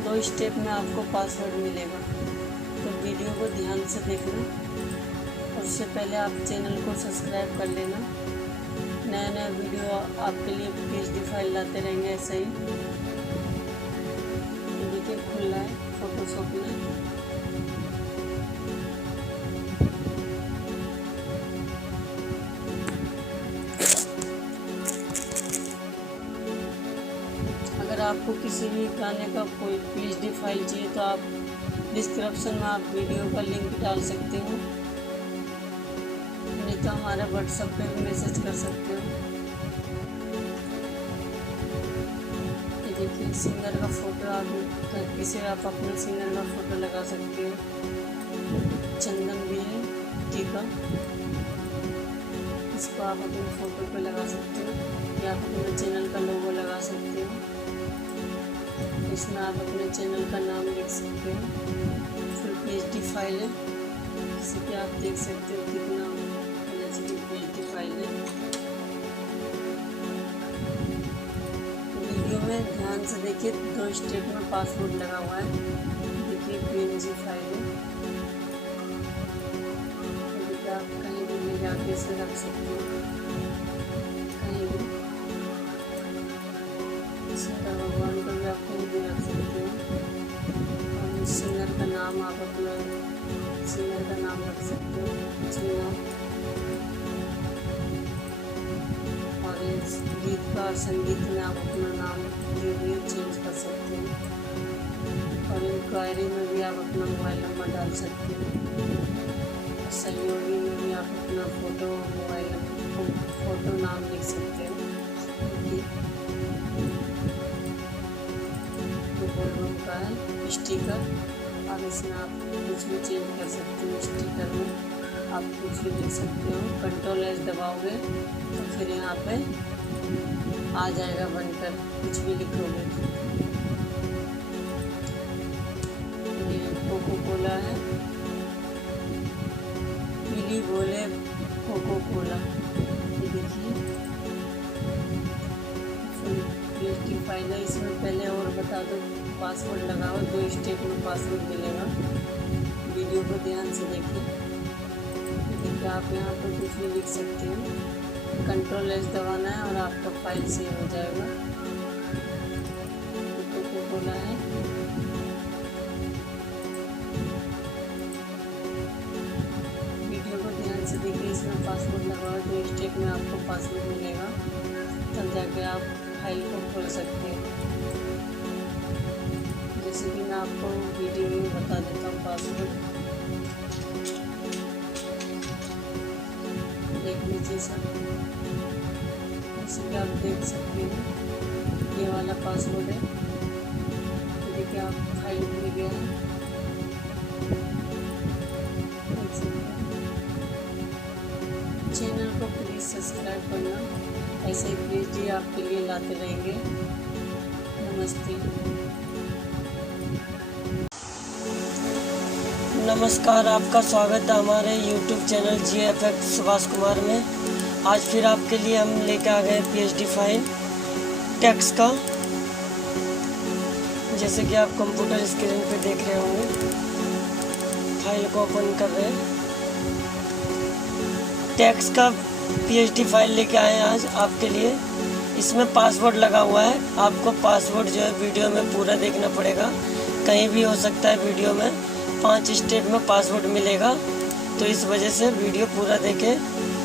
2 स्टेप में आपको पासवर्ड मिलेगा। तो वीडियो को ध्यान से देखना और उससे पहले आप चैनल को सब्सक्राइब कर लेना। नया नया वीडियो आपके लिए PhD फाइल लाते रहेंगे ऐसे ही। देखिए खुल रहा है फोटोशॉप में। अगर आपको किसी भी गाने का कोई PhD फाइल चाहिए तो आप डिस्क्रिप्शन में आप वीडियो का लिंक डाल सकते हो, नहीं तो हमारे व्हाट्सएप पे भी मैसेज कर सकते हो। ये देखिए सिंगर का फोटो, आप इसे आप अपने सिंगर का फोटो लगा सकते हो। चंदन भी है टीका, इसको आप अपने फोटो पे लगा सकते हो या आप अपने चैनल का लोगो लगा सकते हो। इसमें आप अपने चैनल का नाम लिख सकते हो। फिर PhD फाइल है, जैसे कि आप देख सकते हो कितना HD PhD फाइल है। वीडियो में ध्यान से देखिए, 2 स्टेप में पासवर्ड लगा हुआ है। देखिए PNG फाइल है, देखिए आप कहीं भी ले जाके इसे रख सकते हो, कहीं भी। शंकर भगवान को भी आप कहीं भी रख सकते हो। और सिंगर का नाम आप अपना सिंगर का नाम रख सकते हो, चुना। और इस गीत का संगीत में आप अपना नाम जो भी चेंज कर सकते हो। और इंक्वायरी में भी आप अपना मोबाइल नंबर डाल सकते हो। सहयोगी में भी आप अपना फ़ोटो मोबाइल फ़ोटो नाम लिख सकते हो। बोलबम का है स्टिकर, और इसमें आप कुछ भी चेंज कर सकते हो। स्टिकर में आप कुछ भी लिख सकते हो। Ctrl+S दबाओगे तो फिर यहाँ पे आ जाएगा बनकर, कुछ भी लिखोगे। ये कोको कोला है, पीली बोले कोको कोला। ये देखिए PhD फाइल है। इसमें पहले और बता दो, पासवर्ड लगाओ, 2 स्टेप में पासवर्ड मिलेगा। वीडियो को ध्यान से देखिए। देखिए आप यहाँ पर कुछ भी लिख सकते हो। Ctrl+S दबाना है और आपका फाइल सेव हो जाएगा। कोको कोला है। वीडियो को ध्यान से देखिए, इसमें पासवर्ड लगाओ, 2 स्टेप में आपको पासवर्ड मिलेगा, तब जाके आप फाइल को खोल सकते हैं। जैसे कि मैं आपको वीडियो में बता देता हूँ पासवर्ड। देख लीजिए सर, जैसे कि आप देख सकते हैं ये वाला पासवर्ड है। देखिए आप फाइल खुल गया है, देख सकते हैं। चैनल को प्लीज़ सब्सक्राइब करना, ऐसे ही PhD आपके लिए लाते रहेंगे। नमस्ते। नमस्कार, आपका स्वागत है हमारे YouTube channel GFX Subhash Kumar में। आज फिर आपके लिए हम लेकर आ गए PhD फाइल टेक्स्ट का। जैसे कि आप कंप्यूटर स्क्रीन पे देख रहे होंगे, फाइल को ओपन कर रहे हैं। टेक्स्ट का PhD फाइल लेके आए हैं आज आपके लिए। इसमें पासवर्ड लगा हुआ है। आपको पासवर्ड जो है वीडियो में पूरा देखना पड़ेगा, कहीं भी हो सकता है वीडियो में। 5 स्टेप में पासवर्ड मिलेगा, तो इस वजह से वीडियो पूरा देखें,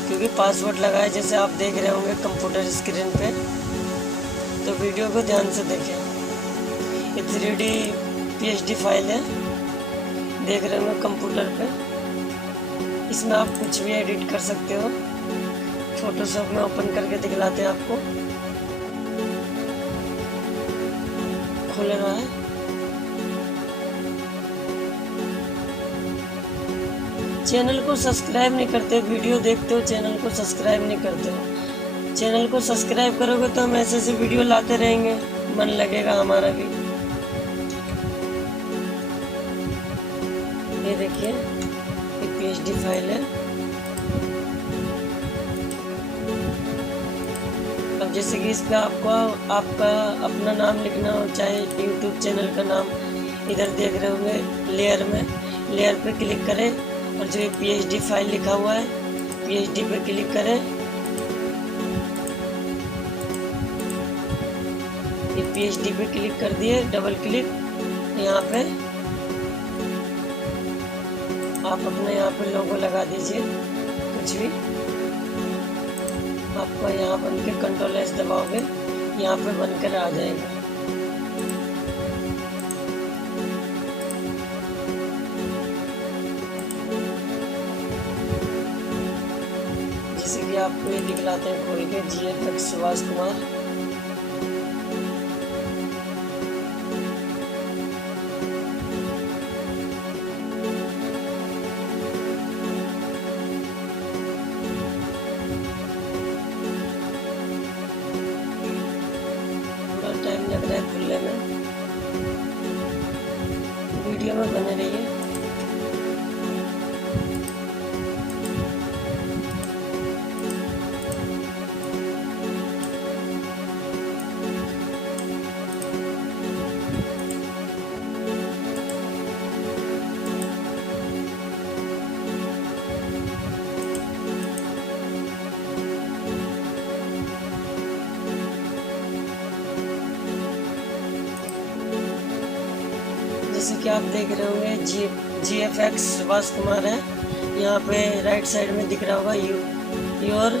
क्योंकि पासवर्ड लगा है जैसे आप देख रहे होंगे कंप्यूटर स्क्रीन पे। तो वीडियो को ध्यान से देखें। ये 3D PhD फाइल है, देख रहे होंगे कंप्यूटर पे। इसमें आप कुछ भी एडिट कर सकते हो। फोटोशॉप में ओपन करके दिखलाते हैं आपको। खुल रहा है। चैनल को सब्सक्राइब नहीं करते, वीडियो देखते हो चैनल को सब्सक्राइब नहीं करते हो। चैनल को सब्सक्राइब करोगे तो हम ऐसे वीडियो लाते रहेंगे, मन लगेगा हमारा भी। देखिए ये PhD फाइल है। अब जैसे कि इस पे आपका अपना नाम लिखना हो, चाहे यूट्यूब चैनल का नाम, इधर देख रहे होंगे लेयर में, लेयर पे क्लिक करें और जो ये PhD फाइल लिखा हुआ है PhD पे क्लिक करें। ये PhD पे क्लिक कर दिए, डबल क्लिक। यहाँ पे आप अपने यहाँ पे लोगो लगा दीजिए कुछ भी। आपको यहाँ बन के Ctrl+S दबाओगे, यहाँ पे बनकर आ जाएगा। जैसे कि आपको ये दिखलाते हैं खोल के, GFX सुभाष कुमार। टाइम लग रहा है खुलने में, वीडियो में बने रहिए। जैसे कि आप देख रहे होंगे GFX सुभाष कुमार है। यहाँ पे राइट साइड में दिख रहा होगा योर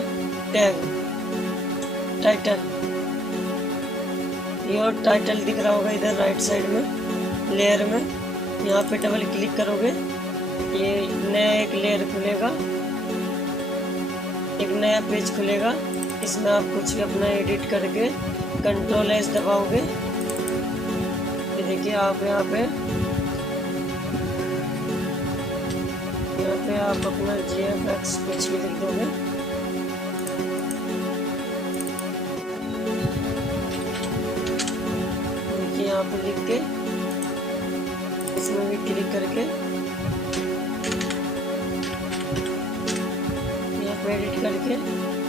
टाइटल दिख रहा होगा इधर राइट साइड में लेयर में। यहाँ पे डबल क्लिक करोगे, ये नया एक लेयर खुलेगा, एक नया पेज खुलेगा। इसमें आप कुछ भी अपना एडिट करके Ctrl+S दबाओगे। ये देखिए आप यहाँ पे आप अपना GFX कुछ भी लिख दोगे। देखिए यहाँ पे लिख के इसमें भी क्लिक करके यहाँ पे एडिट करके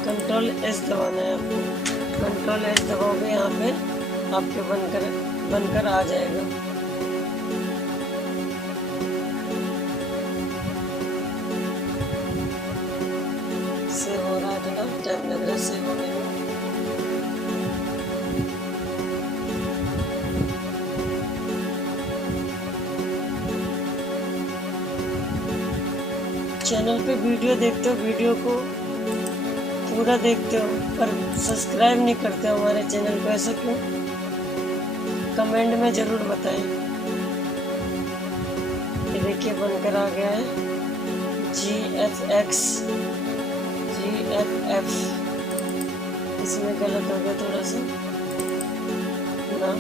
Ctrl+S दबाना है आपको। Ctrl+S दबाओगे, यहाँ पे आपके बनकर आ जाएगा। सेव हो रहा है, थोड़ा टाइम लग रहा है सेव होने में। चैनल पे वीडियो देखते हो, वीडियो को पूरा देखते हो पर सब्सक्राइब नहीं करते हो हमारे चैनल को, ऐसा क्यों? कमेंट में ज़रूर बताएं। ये देखिए बनकर आ गया है GFX। इसमें गलत हो गया थोड़ा सा ना।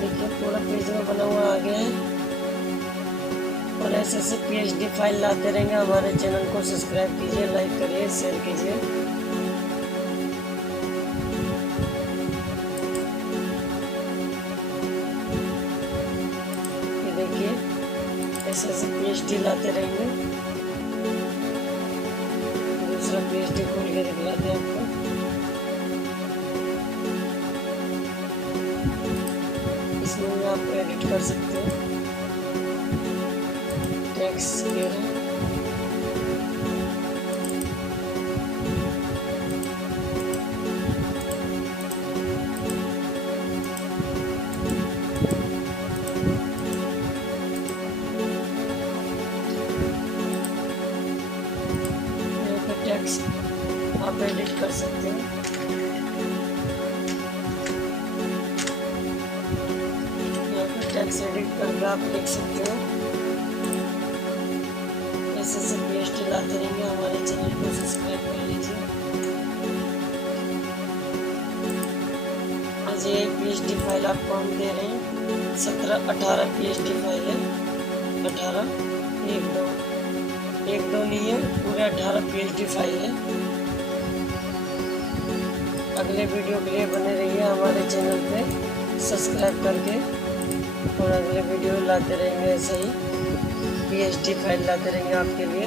देखिए पूरा पेज में बना हुआ आ गया है। और ऐसे PhD फाइल लाते रहेंगे। हमारे चैनल को सब्सक्राइब कीजिए, लाइक करिए, शेयर कीजिए। ये देखिए ऐसे PhD लाते रहेंगे। दूसरा PhD खोल के दिखलाते हैं आपको। इसमें भी आप एडिट कर सकते हो, टेक्स्ट क्लियर है। यहाँ पे टेक्स्ट आप एडिट कर सकते हो। यहाँ पर टेक्स्ट एडिट करके आप लिख सकते हो। ऐसे से PhD लाते रहेंगे। हमारे चैनल को सब्सक्राइब कर लीजिए। आज ये PhD फाइल आपको हम दे रहे हैं। 17-18 PhD फाइल है। 18 एक दो नहीं है, पूरे 18 PhD फाइल है। अगले वीडियो के लिए बने रहिए हमारे चैनल पे सब्सक्राइब करके, और अगले वीडियो लाते रहेंगे। ऐसे ही PhD फाइल लाते रहेंगे आपके लिए।